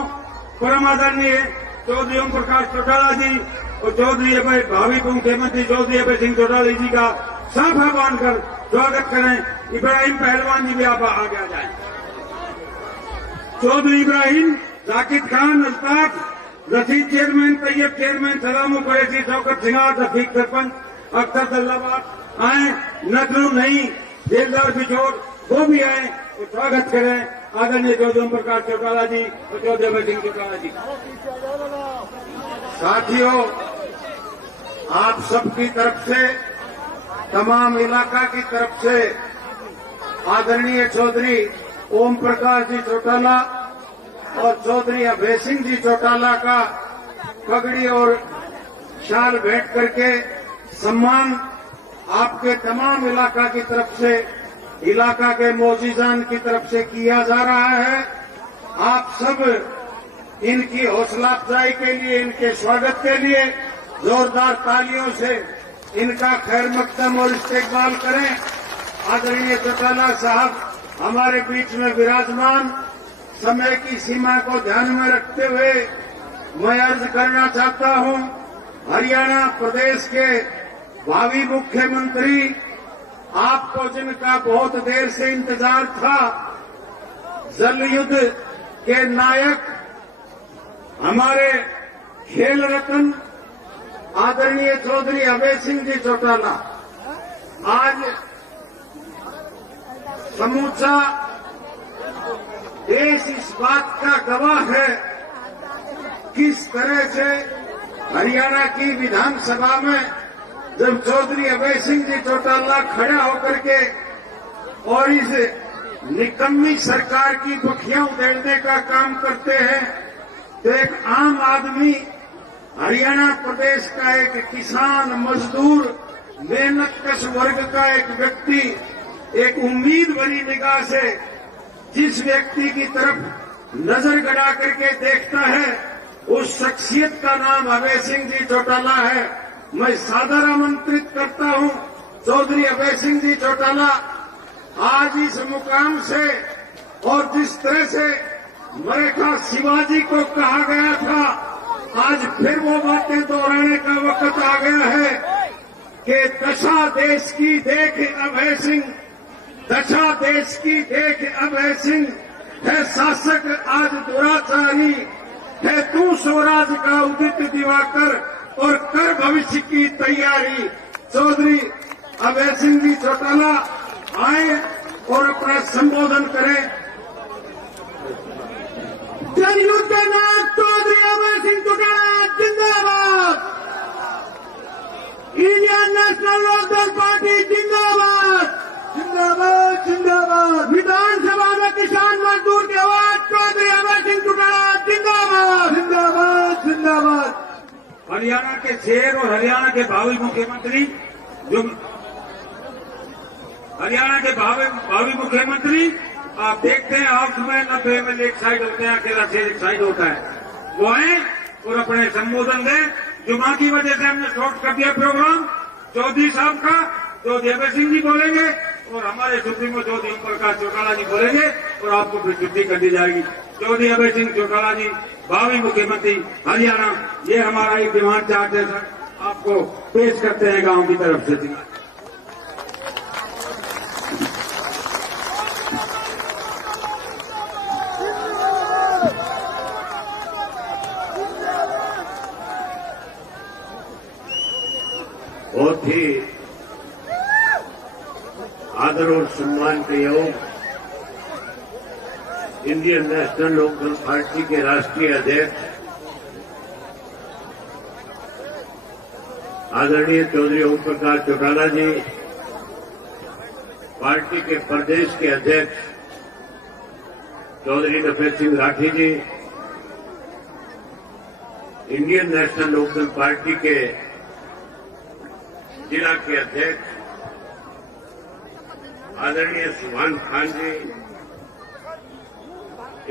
परम आदरणीय चौधरी ओम प्रकाश चौटाला जी और चौधरी भावी मुख्यमंत्री चौधरी अभय सिंह चौटाला जी का साफा बांधकर स्वागत करें। इब्राहिम पहलवान जी भी आप आगे आ जाए। चौधरी इब्राहिम, जाकिर खान, अल्ताफ, रशीद चेयरमैन, तैयब चेयरमैन, सलामू कुरैशी, शौकत सिंगार, रफीक सरपंच, अख्तर अल्लाहाबाद आए। नजरू नहीं जेलदार बिछोड़ वो भी आए और स्वागत करें आदरणीय चौधरी ओम प्रकाश चौटाला जी और चौधरी अभय सिंह चौटाला जी। साथियों, आप सबकी तरफ से, तमाम इलाका की तरफ से आदरणीय चौधरी ओम प्रकाश जी चौटाला और चौधरी अभय सिंह जी चौटाला का पगड़ी और शाल भेंट करके सम्मान आपके तमाम इलाका की तरफ से, इलाका के मोजीजान की तरफ से किया जा रहा है। आप सब इनकी हौसला अफजाई के लिए, इनके स्वागत के लिए जोरदार तालियों से इनका खैर मकदम और इस्तेकबाल करें। आदरणीय चौटाला साहब हमारे बीच में विराजमान, समय की सीमा को ध्यान में रखते हुए मैं अर्ज करना चाहता हूं, हरियाणा प्रदेश के भावी मुख्यमंत्री, आपको जिनका बहुत देर से इंतजार था, जल युद्ध के नायक, हमारे खेल रत्न आदरणीय चौधरी अभय सिंह जी चौटाला, आज समूचा देश इस बात का गवाह है किस तरह से हरियाणा की विधानसभा में जब चौधरी अभय सिंह जी चौटाला खड़ा होकर के और इस निकम्मी सरकार की बखियां उधेड़ने का काम करते हैं, तो एक आम आदमी, हरियाणा प्रदेश का एक किसान, मजदूर, मेहनतकश वर्ग का एक व्यक्ति एक उम्मीद भरी निगाह से जिस व्यक्ति की तरफ नजर गड़ा करके देखता है, उस शख्सियत का नाम अभय सिंह जी चौटाला है। मैं सादर आमंत्रित करता हूं चौधरी अभय सिंह जी चौटाला, आज इस मुकाम से और जिस तरह से मरेठा शिवाजी को कहा गया था, आज फिर वो बातें दोहराने का वक्त आ गया है कि दशा देश की देख अभय सिंह, दशा देश की देख अभय सिंह, है शासक आज दुराचारी, है तू स्वराज का उदित दिवाकर और कर भविष्य की तैयारी। चौधरी अभय सिंह जी चौटाला आए और अपना संबोधन करें। जनयुद्ध के नायक चौधरी अभय सिंह चौटाला जिंदाबाद, इंडियन नेशनल लोकदल पार्टी जिंदाबाद, जिंदाबाद जिंदाबाद। विधानसभा में किसान मजदूर की आवाज चौधरी अभय सिंह चौटाला जिंदाबाद, जिंदाबाद जिंदाबाद। हरियाणा के शेर और हरियाणा के भावी मुख्यमंत्री, जो हरियाणा के भावी मुख्यमंत्री, आप देखते हैं हाउस में 90 एमएलए एक साइड होते हैं, अकेला शेर एक साइड होता है, वो आए और अपने संबोधन दें। जुमा की वजह से हमने शॉर्ट कर दिया प्रोग्राम, चौधरी साहब का, चौधरी अभय सिंह जी बोलेंगे और हमारे सुप्रीमो चौधरी ओम प्रकाश चौटाला जी बोलेंगे और आपको फिर छुट्टी कर दी जाएगी। चौधरी अभय सिंह चौटाला जी भावी मुख्यमंत्री हरियाणा, ये हमारा एक डिमांड चार्ट है सर, आपको पेश करते हैं गांव की तरफ से। बहुत ही आदर और सम्मान के योग इंडियन नेशनल लोकदल पार्टी के राष्ट्रीय अध्यक्ष आदरणीय चौधरी ओम प्रकाश चौटाला जी, पार्टी के प्रदेश के अध्यक्ष चौधरी नफेद सिंह राठी जी, इंडियन नेशनल लोकदल पार्टी के जिला के अध्यक्ष आदरणीय सुभान खान जी,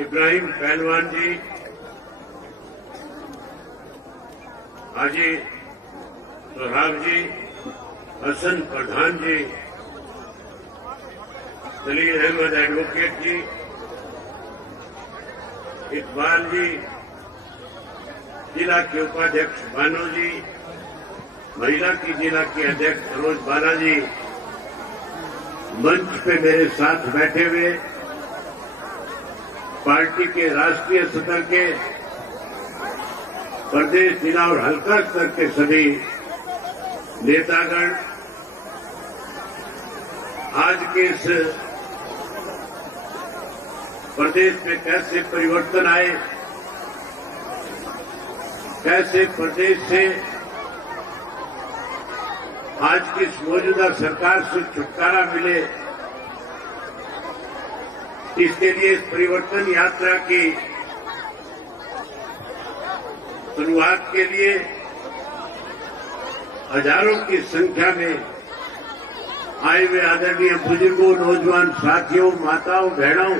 इब्राहिम पहलवान जी, हाजी सोहराब जी, हसन प्रधान जी, सलीम अहमद एडवोकेट जी, इकबाल जी, जिला के उपाध्यक्ष बानो जी, महिला की जिला की अध्यक्ष सरोज बाला जी, मंच पे मेरे साथ बैठे हुए पार्टी के राष्ट्रीय स्तर के, प्रदेश, जिला और हल्का स्तर के सभी नेतागण, आज के इस प्रदेश में कैसे परिवर्तन आए, कैसे प्रदेश से आज की इस मौजूदा सरकार से छुटकारा मिले, इसके लिए इस परिवर्तन यात्रा की शुरुआत के लिए हजारों की संख्या में आए हुए आदरणीय बुजुर्गों, नौजवान साथियों, माताओं, बहनों,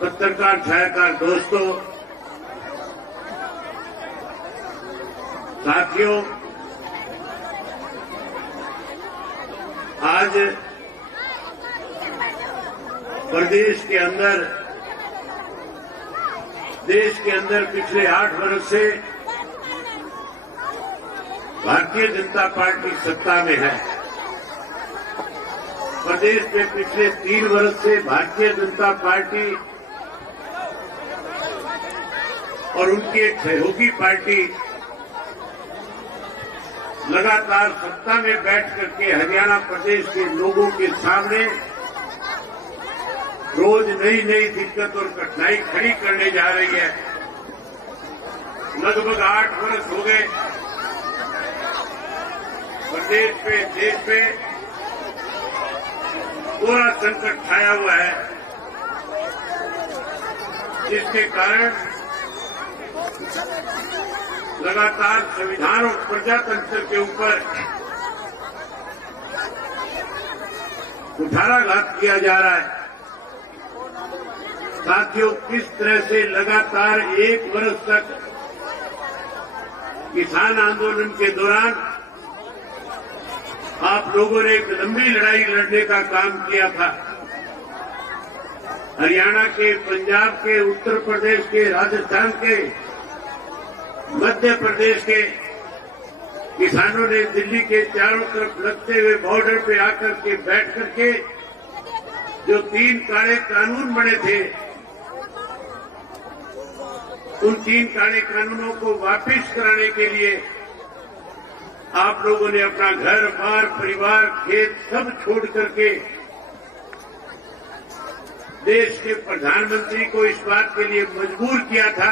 पत्रकार, छायाकार दोस्तों, साथियों, आज प्रदेश के अंदर, देश के अंदर पिछले 8 वर्ष से भारतीय जनता पार्टी सत्ता में है। प्रदेश में पिछले 3 वर्ष से भारतीय जनता पार्टी और उनकी एक सहयोगी पार्टी लगातार सत्ता में बैठ करके हरियाणा प्रदेश के लोगों के सामने रोज नई नई दिक्कत और कठिनाई खड़ी करने जा रही है। लगभग 8 वर्ष हो गए प्रदेश पे, देश पे पूरा संकट छाया हुआ है, जिसके कारण लगातार संविधान और प्रजातंत्र के ऊपर कुठाराघात किया जा रहा है। साथियों, किस तरह से लगातार 1 वर्ष तक किसान आंदोलन के दौरान आप लोगों ने एक लंबी लड़ाई लड़ने का काम किया था। हरियाणा के, पंजाब के, उत्तर प्रदेश के, राजस्थान के, मध्य प्रदेश के किसानों ने दिल्ली के चारों तरफ लगते हुए बॉर्डर पे आकर के बैठ करके जो 3 काले कानून बने थे, उन 3 काले कानूनों को वापस कराने के लिए आप लोगों ने अपना घर बार, परिवार, खेत सब छोड़ करके देश के प्रधानमंत्री को इस बात के लिए मजबूर किया था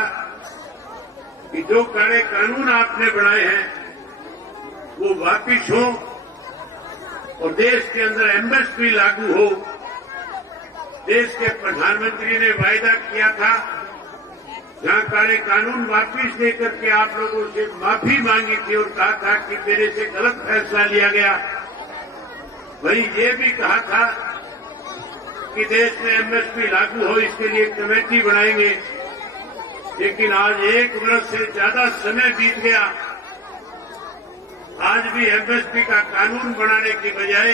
कि जो काले कानून आपने बनाए हैं वो वापिस हो और देश के अंदर एमएसपी लागू हो। देश के प्रधानमंत्री ने वायदा किया था, जहां काले कानून वापिस लेकर के आप लोगों से माफी मांगी थी और कहा था कि मेरे से गलत फैसला लिया गया, वहीं ये भी कहा था कि देश में एमएसपी लागू हो, इसके लिए कमेटी बनाएंगे। लेकिन आज 1 वर्ष से ज्यादा समय बीत गया, आज भी एमएसपी का कानून बनाने की बजाय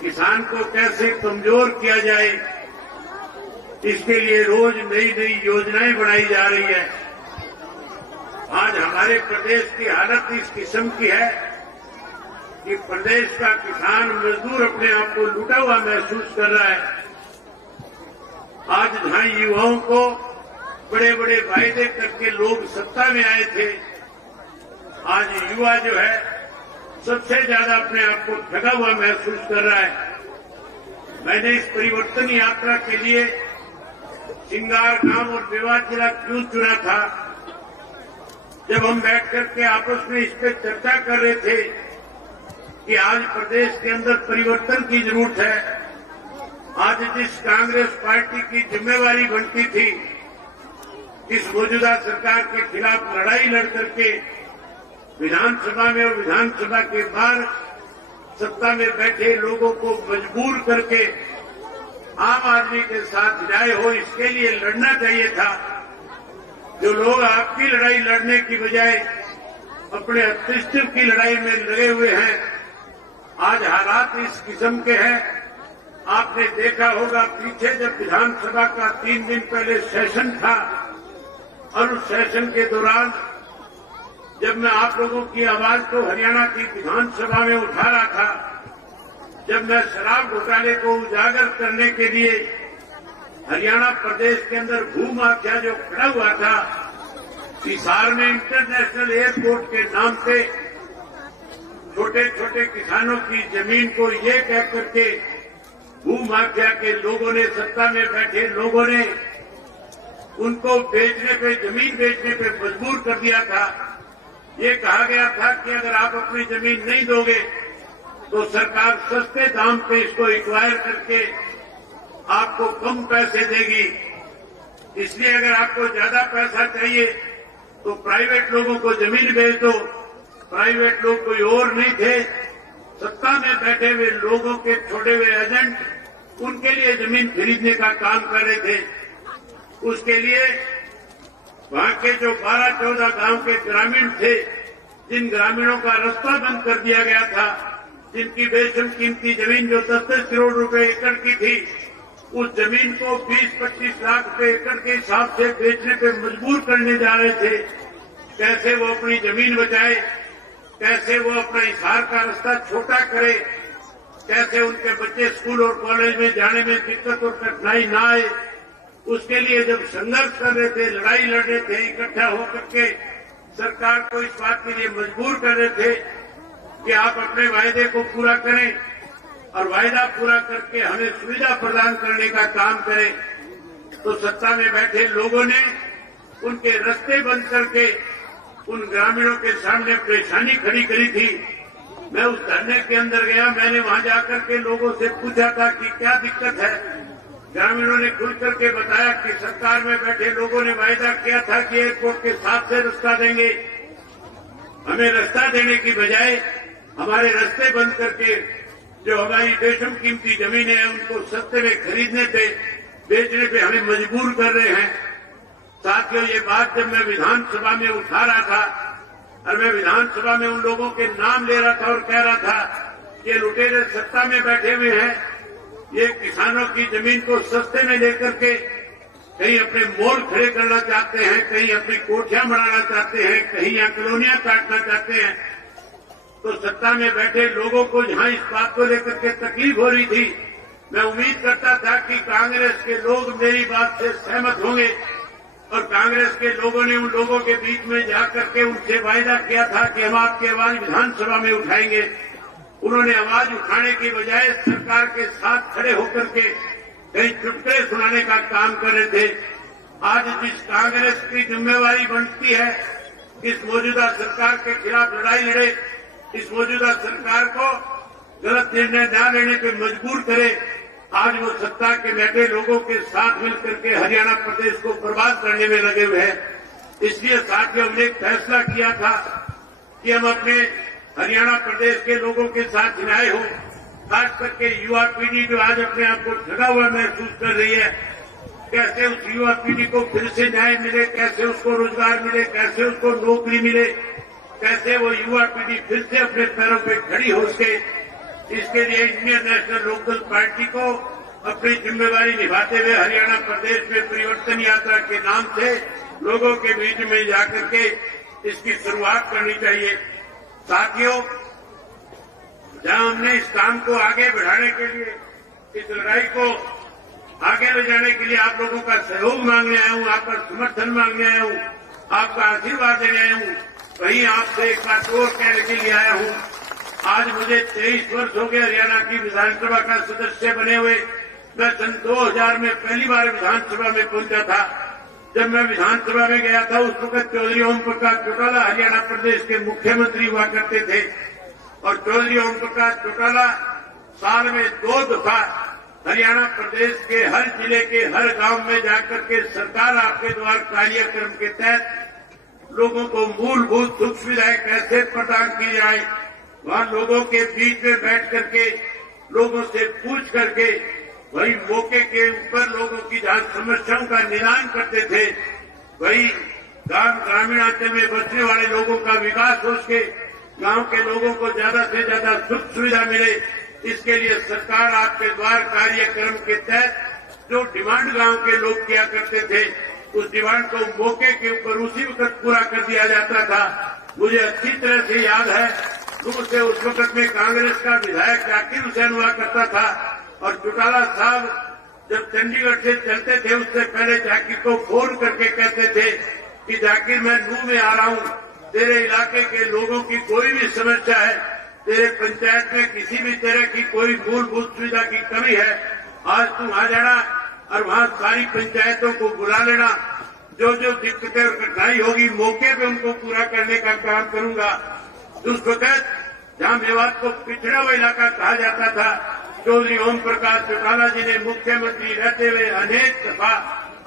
किसान को कैसे कमजोर किया जाए, इसके लिए रोज नई नई योजनाएं बनाई जा रही है। आज हमारे प्रदेश की हालत इस किस्म की है कि प्रदेश का किसान मजदूर अपने आप को लूटा हुआ महसूस कर रहा है। आज जहां युवाओं को बड़े बड़े वायदे करके लोग सत्ता में आए थे, आज युवा जो है सबसे ज्यादा अपने आप को ठगा हुआ महसूस कर रहा है। मैंने इस परिवर्तन यात्रा के लिए सिंगार गांव और मेवात जिला क्यों चुना था? जब हम बैठ करके आपस में इस पे चर्चा कर रहे थे कि आज प्रदेश के अंदर परिवर्तन की जरूरत है, आज जिस कांग्रेस पार्टी की जिम्मेवारी बनती थी इस मौजूदा सरकार के खिलाफ लड़ाई लड़ करके विधानसभा में और विधानसभा के बाहर सत्ता में बैठे लोगों को मजबूर करके आम आदमी के साथ न्याय हो, इसके लिए लड़ना चाहिए था। जो लोग आपकी लड़ाई लड़ने की बजाय अपने अस्तित्व की लड़ाई में लगे हुए हैं, आज हालात इस किस्म के हैं। आपने देखा होगा पीछे जब विधानसभा का 3 दिन पहले सेशन था और उस सेशन के दौरान जब मैं आप लोगों की आवाज को हरियाणा की विधानसभा में उठा रहा था, जब मैं शराब घोटाले को उजागर करने के लिए हरियाणा प्रदेश के अंदर भूमाफिया जो खड़ा हुआ था, हिसार में इंटरनेशनल एयरपोर्ट के नाम से छोटे छोटे किसानों की जमीन को ये कह करके भूमाफिया के लोगों ने, सत्ता में बैठे लोगों ने उनको बेचने पे, जमीन बेचने पे मजबूर कर दिया था। ये कहा गया था कि अगर आप अपनी जमीन नहीं दोगे तो सरकार सस्ते दाम पे इसको एक्वायर करके आपको कम पैसे देगी। इसलिए अगर आपको ज्यादा पैसा चाहिए तो प्राइवेट लोगों को जमीन बेच दो। प्राइवेट लोग कोई और नहीं थे, सत्ता में बैठे हुए लोगों के छोड़े हुए एजेंट उनके लिए जमीन खरीदने का काम कर रहे थे। उसके लिए वहां के जो 12-14 गांव के ग्रामीण थे, जिन ग्रामीणों का रास्ता बंद कर दिया गया था, जिनकी बेशम कीमती जमीन जो 10-10 करोड़ रुपए एकड़ की थी, उस जमीन को 20-25 लाख रुपए एकड़ के हिसाब से बेचने पे मजबूर करने जा रहे थे। कैसे वो अपनी जमीन बचाए, कैसे वो अपना हिसार का रास्ता छोटा करे, कैसे उनके बच्चे स्कूल और कॉलेज में जाने में दिक्कत और कठिनाई न आए, उसके लिए जब संघर्ष कर रहे थे, लड़ाई लड़ रहे थे, इकट्ठा होकर के सरकार को इस बात के लिए मजबूर कर रहे थे कि आप अपने वायदे को पूरा करें और वायदा पूरा करके हमें सुविधा प्रदान करने का काम करें, तो सत्ता में बैठे लोगों ने उनके रास्ते बंद करके उन ग्रामीणों के सामने परेशानी खड़ी करी थी। मैं उस धरने के अंदर गया, मैंने वहां जाकर के लोगों से पूछा था कि क्या दिक्कत है। ग्रामीणों ने खुल करके बताया कि सरकार में बैठे लोगों ने वायदा किया था कि एयरपोर्ट के साथ से रास्ता देंगे, हमें रास्ता देने की बजाय हमारे रास्ते बंद करके जो हमारी बेशम कीमती जमीनें हैं उनको सस्ते में खरीदने पे, बेचने पे हमें मजबूर कर रहे हैं। साथियों, ये बात जब मैं विधानसभा में उठा रहा था और मैं विधानसभा में उन लोगों के नाम ले रहा था और कह रहा था कि लुटेरे सत्ता में बैठे हुए हैं, ये किसानों की जमीन को सस्ते में लेकर के कहीं अपने मॉल खड़े करना चाहते हैं, कहीं अपनी कोठियां बनाना चाहते हैं, कहीं यहाँ कॉलोनियां काटना चाहते हैं, तो सत्ता में बैठे लोगों को जहां इस बात को लेकर के तकलीफ हो रही थी, मैं उम्मीद करता था कि कांग्रेस के लोग मेरी बात से सहमत होंगे और कांग्रेस के लोगों ने उन लोगों के बीच में जाकर के उनसे वायदा किया था कि हम आपकी आवाज विधानसभा में उठाएंगे। उन्होंने आवाज उठाने की बजाय सरकार के साथ खड़े होकर के कई चुटकुले सुनाने का काम कर रहे थे। आज जिस कांग्रेस की जिम्मेवारी बनती है इस मौजूदा सरकार के खिलाफ लड़ाई लड़े, इस मौजूदा सरकार को गलत निर्णय न लेने पे मजबूर करे, आज वो सत्ता के बैठे लोगों के साथ मिलकर के हरियाणा प्रदेश को बर्बाद करने में लगे हुए हैं। इसलिए साथियों, हमने एक फैसला किया था कि हम अपने हरियाणा प्रदेश के लोगों के साथ न्याय हो, खास करके युवा पीढ़ी जो आज अपने आप को ठगा हुआ महसूस कर रही है, कैसे उस युवा पीढ़ी को फिर से न्याय मिले, कैसे उसको रोजगार मिले, कैसे उसको नौकरी मिले, कैसे वो युवा पीढ़ी फिर से अपने पैरों पर खड़ी हो सके। इसके लिए इंडियन नेशनल लोकल पार्टी को अपनी जिम्मेवारी निभाते हुए हरियाणा प्रदेश में परिवर्तन यात्रा के नाम से लोगों के बीच में जाकर के इसकी शुरुआत करनी चाहिए। साथियों, जहां हमने इस काम को आगे बढ़ाने के लिए, इस लड़ाई को आगे ले जाने के लिए आप लोगों का सहयोग मांगने आया हूं, आपका समर्थन मांगने आया हूं, आपका आशीर्वाद देने आया हूं, वहीं आपसे एक बात और कहने के लिए आया हूं। आज मुझे 23 वर्ष हो गए हरियाणा की विधानसभा का सदस्य बने हुए। मैं सन 2000 में पहली बार विधानसभा में पहुंचा था। जब मैं विधानसभा में गया था उस वक्त चौधरी ओम प्रकाश चौटाला हरियाणा प्रदेश के मुख्यमंत्री हुआ करते थे और चौधरी ओम प्रकाश चौटाला साल में 2 दफा हरियाणा प्रदेश के हर जिले के हर गांव में जाकर के सरकार आपके द्वार कार्यक्रम के तहत लोगों को मूलभूत सुख सुविधाएं कैसे प्रदान की जाए, वहां लोगों के बीच में बैठ करके लोगों से पूछ करके वही मौके के ऊपर लोगों की जहां समस्याओं का निदान करते थे, वही ग्रामीणांचल में बसने वाले लोगों का विकास हो सके, गांव के लोगों को ज्यादा से ज्यादा सुख सुविधा मिले, इसके लिए सरकार आपके द्वार कार्यक्रम के तहत जो डिमांड गांव के लोग किया करते थे उस डिमांड को मौके के ऊपर उसी वक्त पूरा कर दिया जाता था। मुझे अच्छी तरह से याद है दूर से उस वक्त में कांग्रेस का विधायक जाकिर हुसैन हुआ करता था और चौटाला साहब जब चंडीगढ़ से चलते थे उससे पहले जाकिर को फोन करके कहते थे कि जाकिर मैं नूह में आ रहा हूं, तेरे इलाके के लोगों की कोई भी समस्या है, तेरे पंचायत में किसी भी तरह की कोई मूलभूत सुविधा की कमी है, आज तुम आ जाना और वहां सारी पंचायतों को बुला लेना, जो जो दिक्कतें और कठिनाई होगी मौके पे उनको पूरा करने का काम करूंगा। उस वक्त जहां मेवात को पिछड़ा हुआ इलाका कहा जाता था, चौधरी ओम प्रकाश चौटाला जी ने मुख्यमंत्री रहते हुए अनेक दफा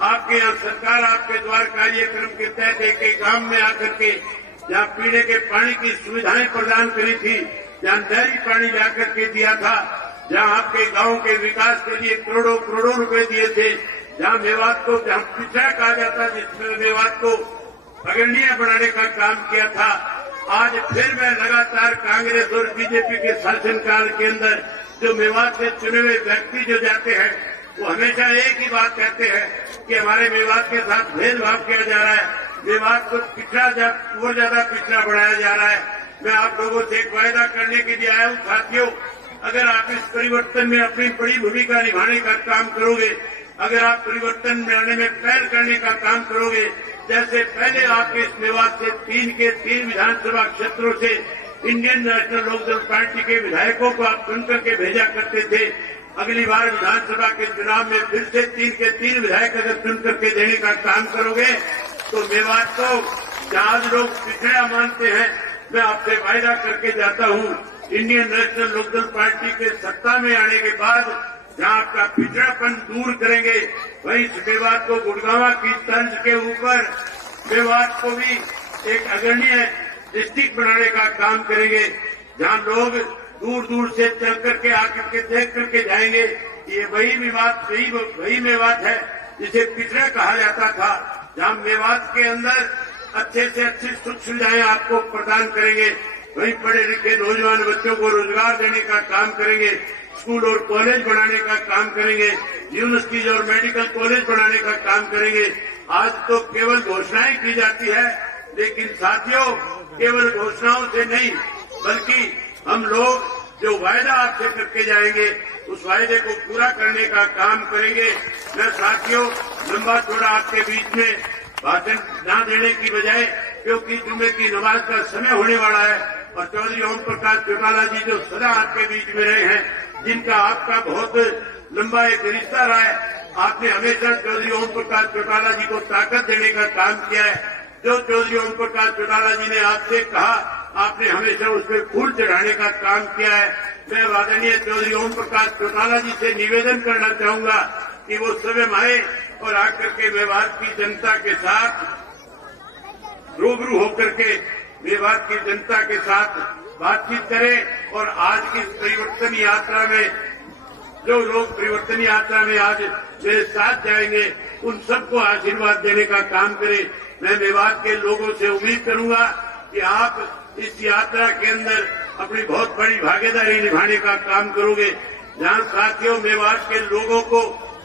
आपके यहाँ सरकार आपके द्वार कार्यक्रम के तहत एक गांव में आकर के जहाँ पीने के पानी की सुविधाएं प्रदान करी थी, जहाँ नहरी पानी लाकर के दिया था, जहाँ आपके गांव के विकास के लिए करोड़ों करोड़ों रुपए दिए थे, जहाँ मेवात को जहाँ पिछड़ा कहा जाता जिसमें मेवात को अग्रणीय बनाने का काम किया था। आज फिर मैं लगातार कांग्रेस और बीजेपी के शासनकाल के अंदर जो मेवात से चुने हुए व्यक्ति जो जाते हैं वो हमेशा एक ही बात कहते हैं कि हमारे मेवात के साथ भेदभाव किया जा रहा है, मेवात को पिछड़ा और ज्यादा पिछड़ा बढ़ाया जा रहा है। मैं आप लोगों से एक वायदा करने के लिए आया हूं साथियों, अगर आप इस परिवर्तन में अपनी बड़ी भूमिका निभाने का काम करोगे, अगर आप परिवर्तन में आने में पहल करने का काम करोगे, जैसे पहले आपके इस मेवात से 3 के 3 विधानसभा क्षेत्रों से इंडियन नेशनल लोकदल पार्टी के विधायकों को आप चुन करके भेजा करते थे, अगली बार विधानसभा के चुनाव में फिर से 3 के 3 विधायक अगर चुन करके देने का काम करोगे तो मेवात को जहां लोग पिछड़ा मानते हैं, मैं आपसे वायदा करके जाता हूं, इंडियन नेशनल लोकदल पार्टी के सत्ता में आने के बाद जहां आपका पिछड़ापन दूर करेंगे, वहीं इस मेवात को गुड़गांव की तर्ज के ऊपर मेवात को भी एक अग्रणीय डिस्ट्रिक्ट बनाने का काम करेंगे, जहां लोग दूर दूर से चल करके आकर के देख करके जाएंगे। ये वही मेवात है जिसे पिछड़ा कहा जाता था, जहां मेवात के अंदर अच्छे से अच्छी सुख सुविधाएं आपको प्रदान करेंगे, वहीं पढ़े लिखे नौजवान बच्चों को रोजगार देने का काम करेंगे, स्कूल और कॉलेज बनाने का काम करेंगे, यूनिवर्सिटीज और मेडिकल कॉलेज बनाने का काम करेंगे। आज तो केवल घोषणाएं की जाती है, लेकिन साथियों केवल घोषणाओं से नहीं बल्कि हम लोग जो वायदा आपसे करके जाएंगे उस वायदे को पूरा करने का काम करेंगे। मैं साथियों लंबा चौड़ा आपके बीच में भाषण न देने की बजाय, क्योंकि जुम्मे की नमाज का समय होने वाला है और चौधरी ओम प्रकाश चौटाला जी जो सदा आपके बीच में रहे हैं, जिनका आपका बहुत लंबा एक रिश्ता रहा है, आपने हमेशा चौधरी ओम प्रकाश चौटाला जी को ताकत देने का काम किया है। जो चौधरी ओम प्रकाश चौटाला जी ने आपसे कहा, आपने हमेशा उस पर फूल चढ़ाने का काम किया है। मैं आदरणीय चौधरी ओम प्रकाश चौटाला जी से निवेदन करना चाहूंगा कि वो स्वयं आए और आकर के मेवात की जनता के साथ रूबरू होकर के मेवात की जनता के साथ बातचीत करें और आज की परिवर्तन यात्रा में जो लोग परिवर्तन यात्रा में आज मेरे साथ जाएंगे उन सबको आशीर्वाद देने का काम करें। मैं मेवात के लोगों से उम्मीद करूंगा कि आप इस यात्रा के अंदर अपनी बहुत बड़ी भागीदारी निभाने का काम करोगे। जहां साथियों मेवात के लोगों को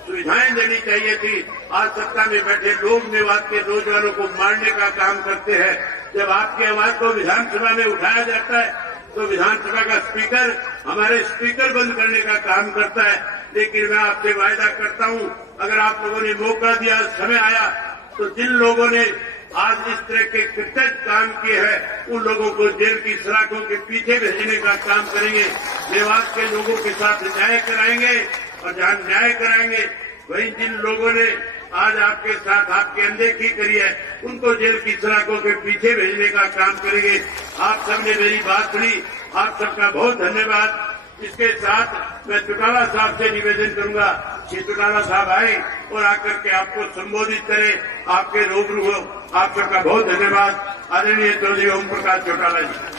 सुविधाएं देनी चाहिए थी, आज सत्ता में बैठे लोग मेवात के नौजवानों को मारने का काम करते हैं। जब आपकी आवाज को विधानसभा में उठाया जाता है तो विधानसभा का स्पीकर हमारे स्पीकर बंद करने का काम करता है। लेकिन मैं आपसे वायदा करता हूं, अगर आप लोगों ने मौका दिया, समय आया, तो जिन लोगों ने आज इस तरह के कृतज्ञ काम किए हैं उन लोगों को जेल की सलाखों के पीछे भेजने का काम करेंगे। मेवात के लोगों के साथ न्याय कराएंगे और जहां न्याय कराएंगे वहीं जिन लोगों ने आज आपके साथ आपकी अनदेखी करी है, उनको जेल की सलाखों के पीछे भेजने का काम करेंगे। आप सबने मेरी बात सुनी, आप सबका बहुत धन्यवाद। इसके साथ मैं चौटाला साहब से निवेदन करूंगा कि चौटाला साहब आए और आकर के आपको संबोधित करें, आपके रूबरू हो। आप सबका बहुत धन्यवाद। आदरणीय चौधरी ओम प्रकाश चौटाला जी।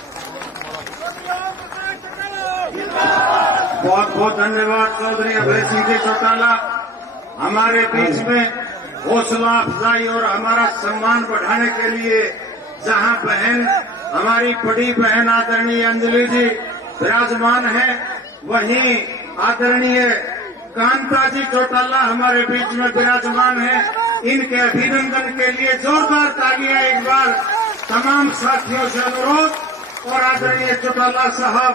बहुत बहुत धन्यवाद चौधरी अभय सिंह जी चौटाला। हमारे बीच में हौसला अफजाई और हमारा सम्मान बढ़ाने के लिए जहां बहन, हमारी बड़ी बहन आदरणीय अंजलि जी विराजमान है, वहीं आदरणीय कांता जी चौटाला हमारे बीच में विराजमान है। इनके अभिनंदन के लिए जोरदार तालियां एक बार तमाम साथियों से अनुरोध। और आदरणीय चौटाला साहब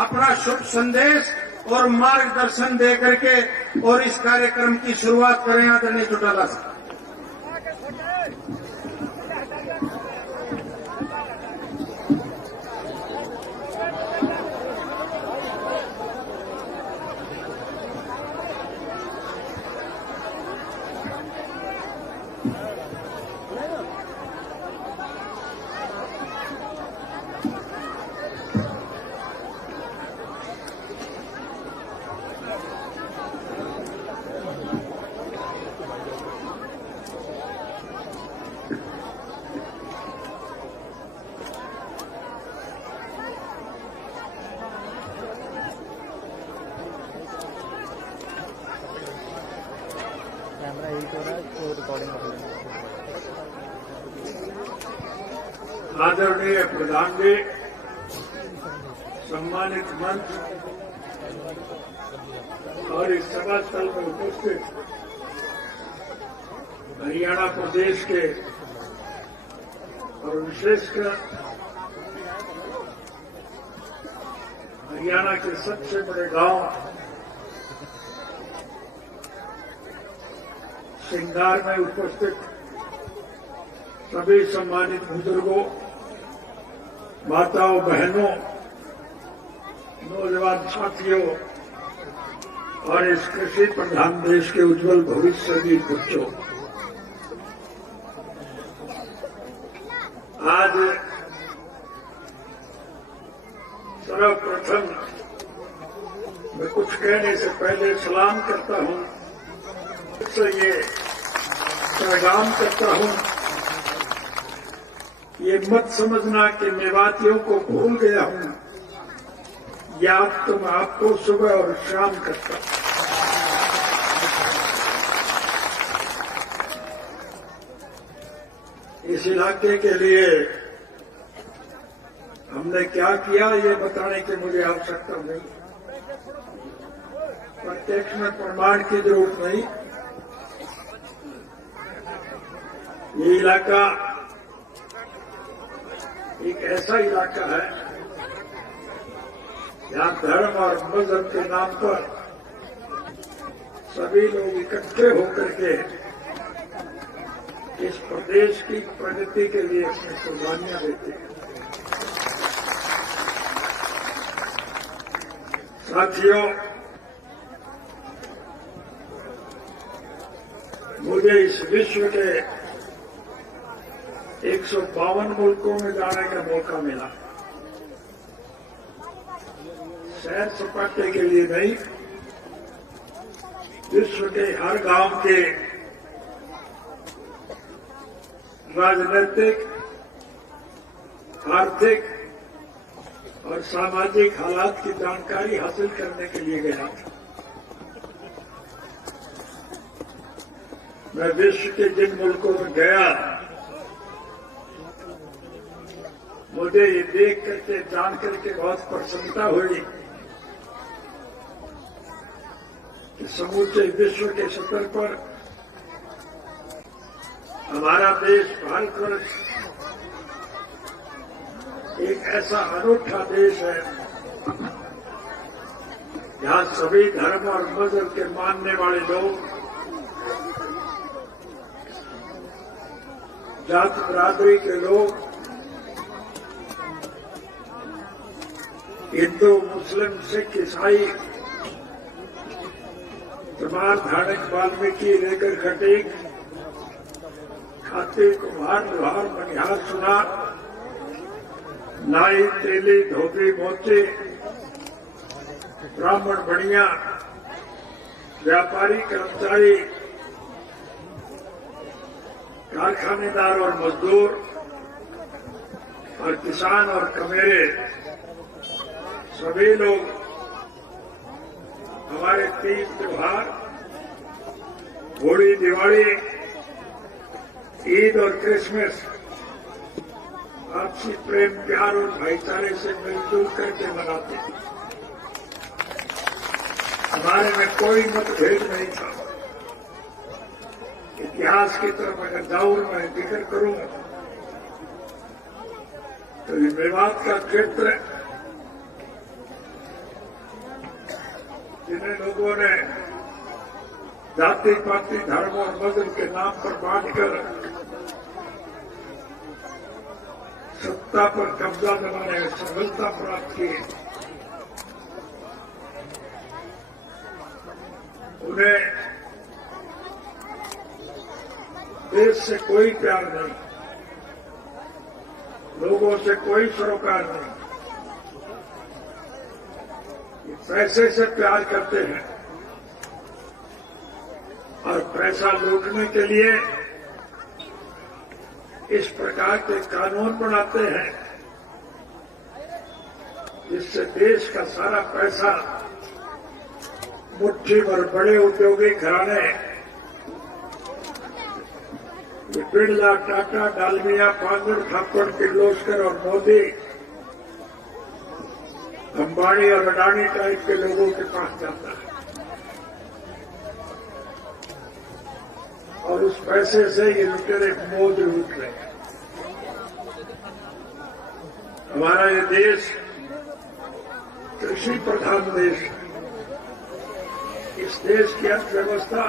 अपना शुभ संदेश और मार्गदर्शन दे करके और इस कार्यक्रम की शुरुआत करें। आदरणीय चौटाला साहब। आदरणीय प्रधान जी, सम्मानित मंच और इस सभा स्थल में उपस्थित हरियाणा प्रदेश के और विशेषकर हरियाणा के सबसे बड़े गांव सिंगार में उपस्थित सभी सम्मानित बुजुर्गों, माताओं, बहनों, नौजवान साथियों और इस कृषि प्रधान देश के उज्जवल भविष्य के बच्चों, आज सर्वप्रथम मैं कुछ कहने से पहले सलाम करता हूं, इससे ये पैगाम करता हूं, ये मत समझना कि मेवातियों को भूल गया हूं, याद तो मैं आपको सुबह और शाम करता हूं। इस इलाके के लिए हमने क्या किया ये बताने की मुझे आवश्यकता नहीं, प्रत्यक्ष में प्रमाण की जरूरत नहीं। ये इलाका एक ऐसा इलाका है जहां धर्म और मजहब के नाम पर सभी लोग इकट्ठे होकर के इस प्रदेश की प्रगति के लिए अपनी कुर्बानियां देते हैं। साथियों, मुझे इस विश्व के 152 मुल्कों में जाने का मौका मिला, सैर सपाटे के लिए नहीं, विश्व के हर गांव के राजनीतिक, आर्थिक और सामाजिक हालात की जानकारी हासिल करने के लिए गया। मैं विश्व के जिन मुल्कों में गया, मुझे ये देख करके, जान करके बहुत प्रसन्नता हुई कि समूचे विश्व के स्तर पर हमारा देश भारतवर्ष एक ऐसा अनूठा देश है जहां सभी धर्म और मजहब के मानने वाले लोग, जात बरादरी के लोग, हिंदू, मुस्लिम, सिख, ईसाई, समाज, धार्मिक, वाल्मीकि लेकर खटीक, हाथी कुम्हार लोहार मनिहार सुनार नाई तेली धोबी मोची ब्राह्मण बनिया व्यापारी कर्मचारी कारखानेदार और मजदूर और किसान और कमेरे सभी लोग हमारे तीज त्योहार होली दिवाली ईद और क्रिसमस आपसी प्रेम प्यार और भाईचारे से मिलजुल करके मनाते हैं। हमारे में कोई मतभेद नहीं था। इतिहास की तरफ अगर जाऊं मैं जिक्र करूं तो ये मेवात का क्षेत्र जिन्हें लोगों ने जाति पाति धर्म और मजहब के नाम पर बांटकर सत्ता पर कब्जा जमाने में सफलता प्राप्त की, उन्हें देश से कोई प्यार नहीं, लोगों से कोई सरोकार नहीं, ये पैसे से प्यार करते हैं और पैसा लूटने के लिए इस प्रकार के कानून बनाते हैं जिससे देश का सारा पैसा मुट्ठी भर बड़े उद्योगी घराने ये बिरला, टाटा, डालमिया, पांगड़, थापड़, किर्लोस्कर और मोदी, अंबानी और अडानी टाइप के लोगों के पास जाता है और उस पैसे से ये लुटेरे मौज लूट रहे हैं। हमारा ये देश कृषि प्रधान देश है। इस देश की अर्थव्यवस्था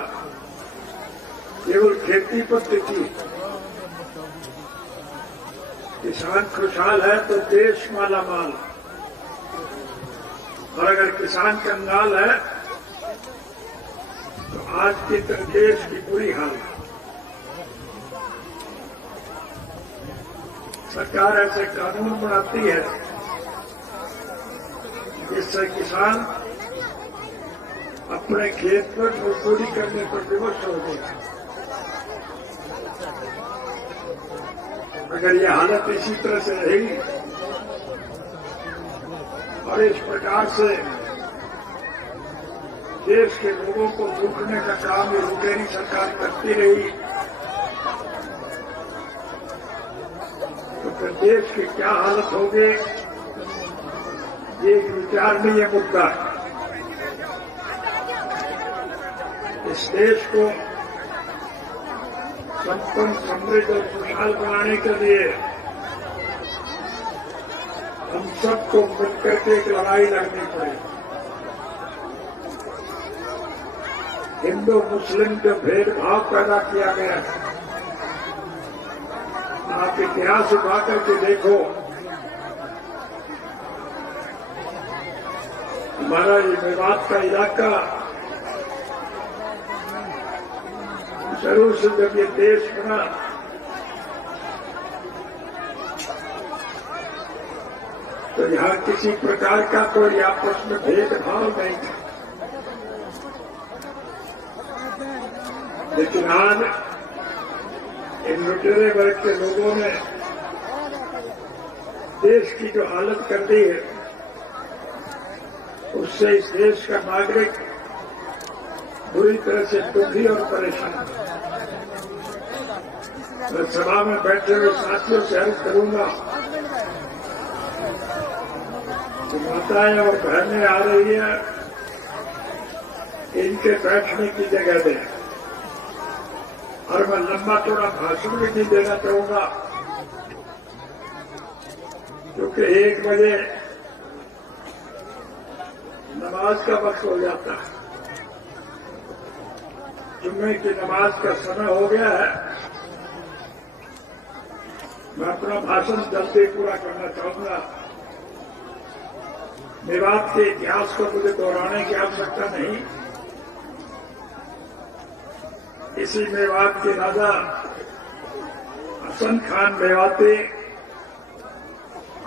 केवल खेती पर टिकी। किसान खुशहाल है तो देश मालामाल, और अगर किसान कंगाल है तो आज की तरह देश की बुरी हाल है। सरकार ऐसे कानून बनाती है जिससे किसान अपने खेत पर मजदूरी करने पर विवश हो गए। अगर यह हालत इसी तरह से रहेगी और इस प्रकार से देश के लोगों को लूटने का काम ये लुटेरी सरकार करती रही तो फिर देश की क्या हालत होगी, ये एक विचारणीय मुद्दा है। इस देश को संपन्न, समृद्ध और खुशहाल बनाने के लिए हम सबको मिलकर के एक लड़ाई लड़नी पड़ेगी। हिंदू मुस्लिम जो भेदभाव पैदा किया गया है, आप इतिहास उठा करके देखो, हमारा ये मेवात का इलाका शुरू से जब ये देश बना तो यहां किसी प्रकार का कोई आपस में भेदभाव नहीं था। लेकिन आज इन लुटेरे वर्ग के लोगों ने देश की जो हालत कर दी है उससे इस देश का नागरिक बुरी तरह से दुखी और परेशान है। मैं सभा में बैठे हुए साथियों से अर्ज करूंगा कि माताएं और बहनें आ रही है, इनके बैठने की जगह दें। और मैं लंबा चौड़ा भाषण भी नहीं देना चाहूंगा क्योंकि 1 बजे नमाज का वक्त हो जाता है, जुम्मे की नमाज का समय हो गया है। मैं अपना भाषण जल्दी पूरा करना चाहूंगा। मेवात के इतिहास को मुझे दोहराने की आवश्यकता नहीं। इसी मेवात के राजा हसन खान मेवाती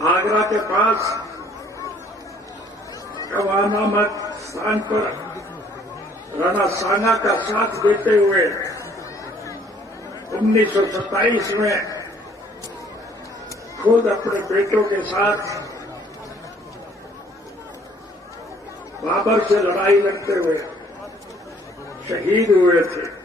आगरा के पास कवा नामक स्थान पर राणा सांगा का साथ देते हुए 1927 में खुद अपने बेटों के साथ बाबर से लड़ाई लड़ते हुए शहीद हुए थे।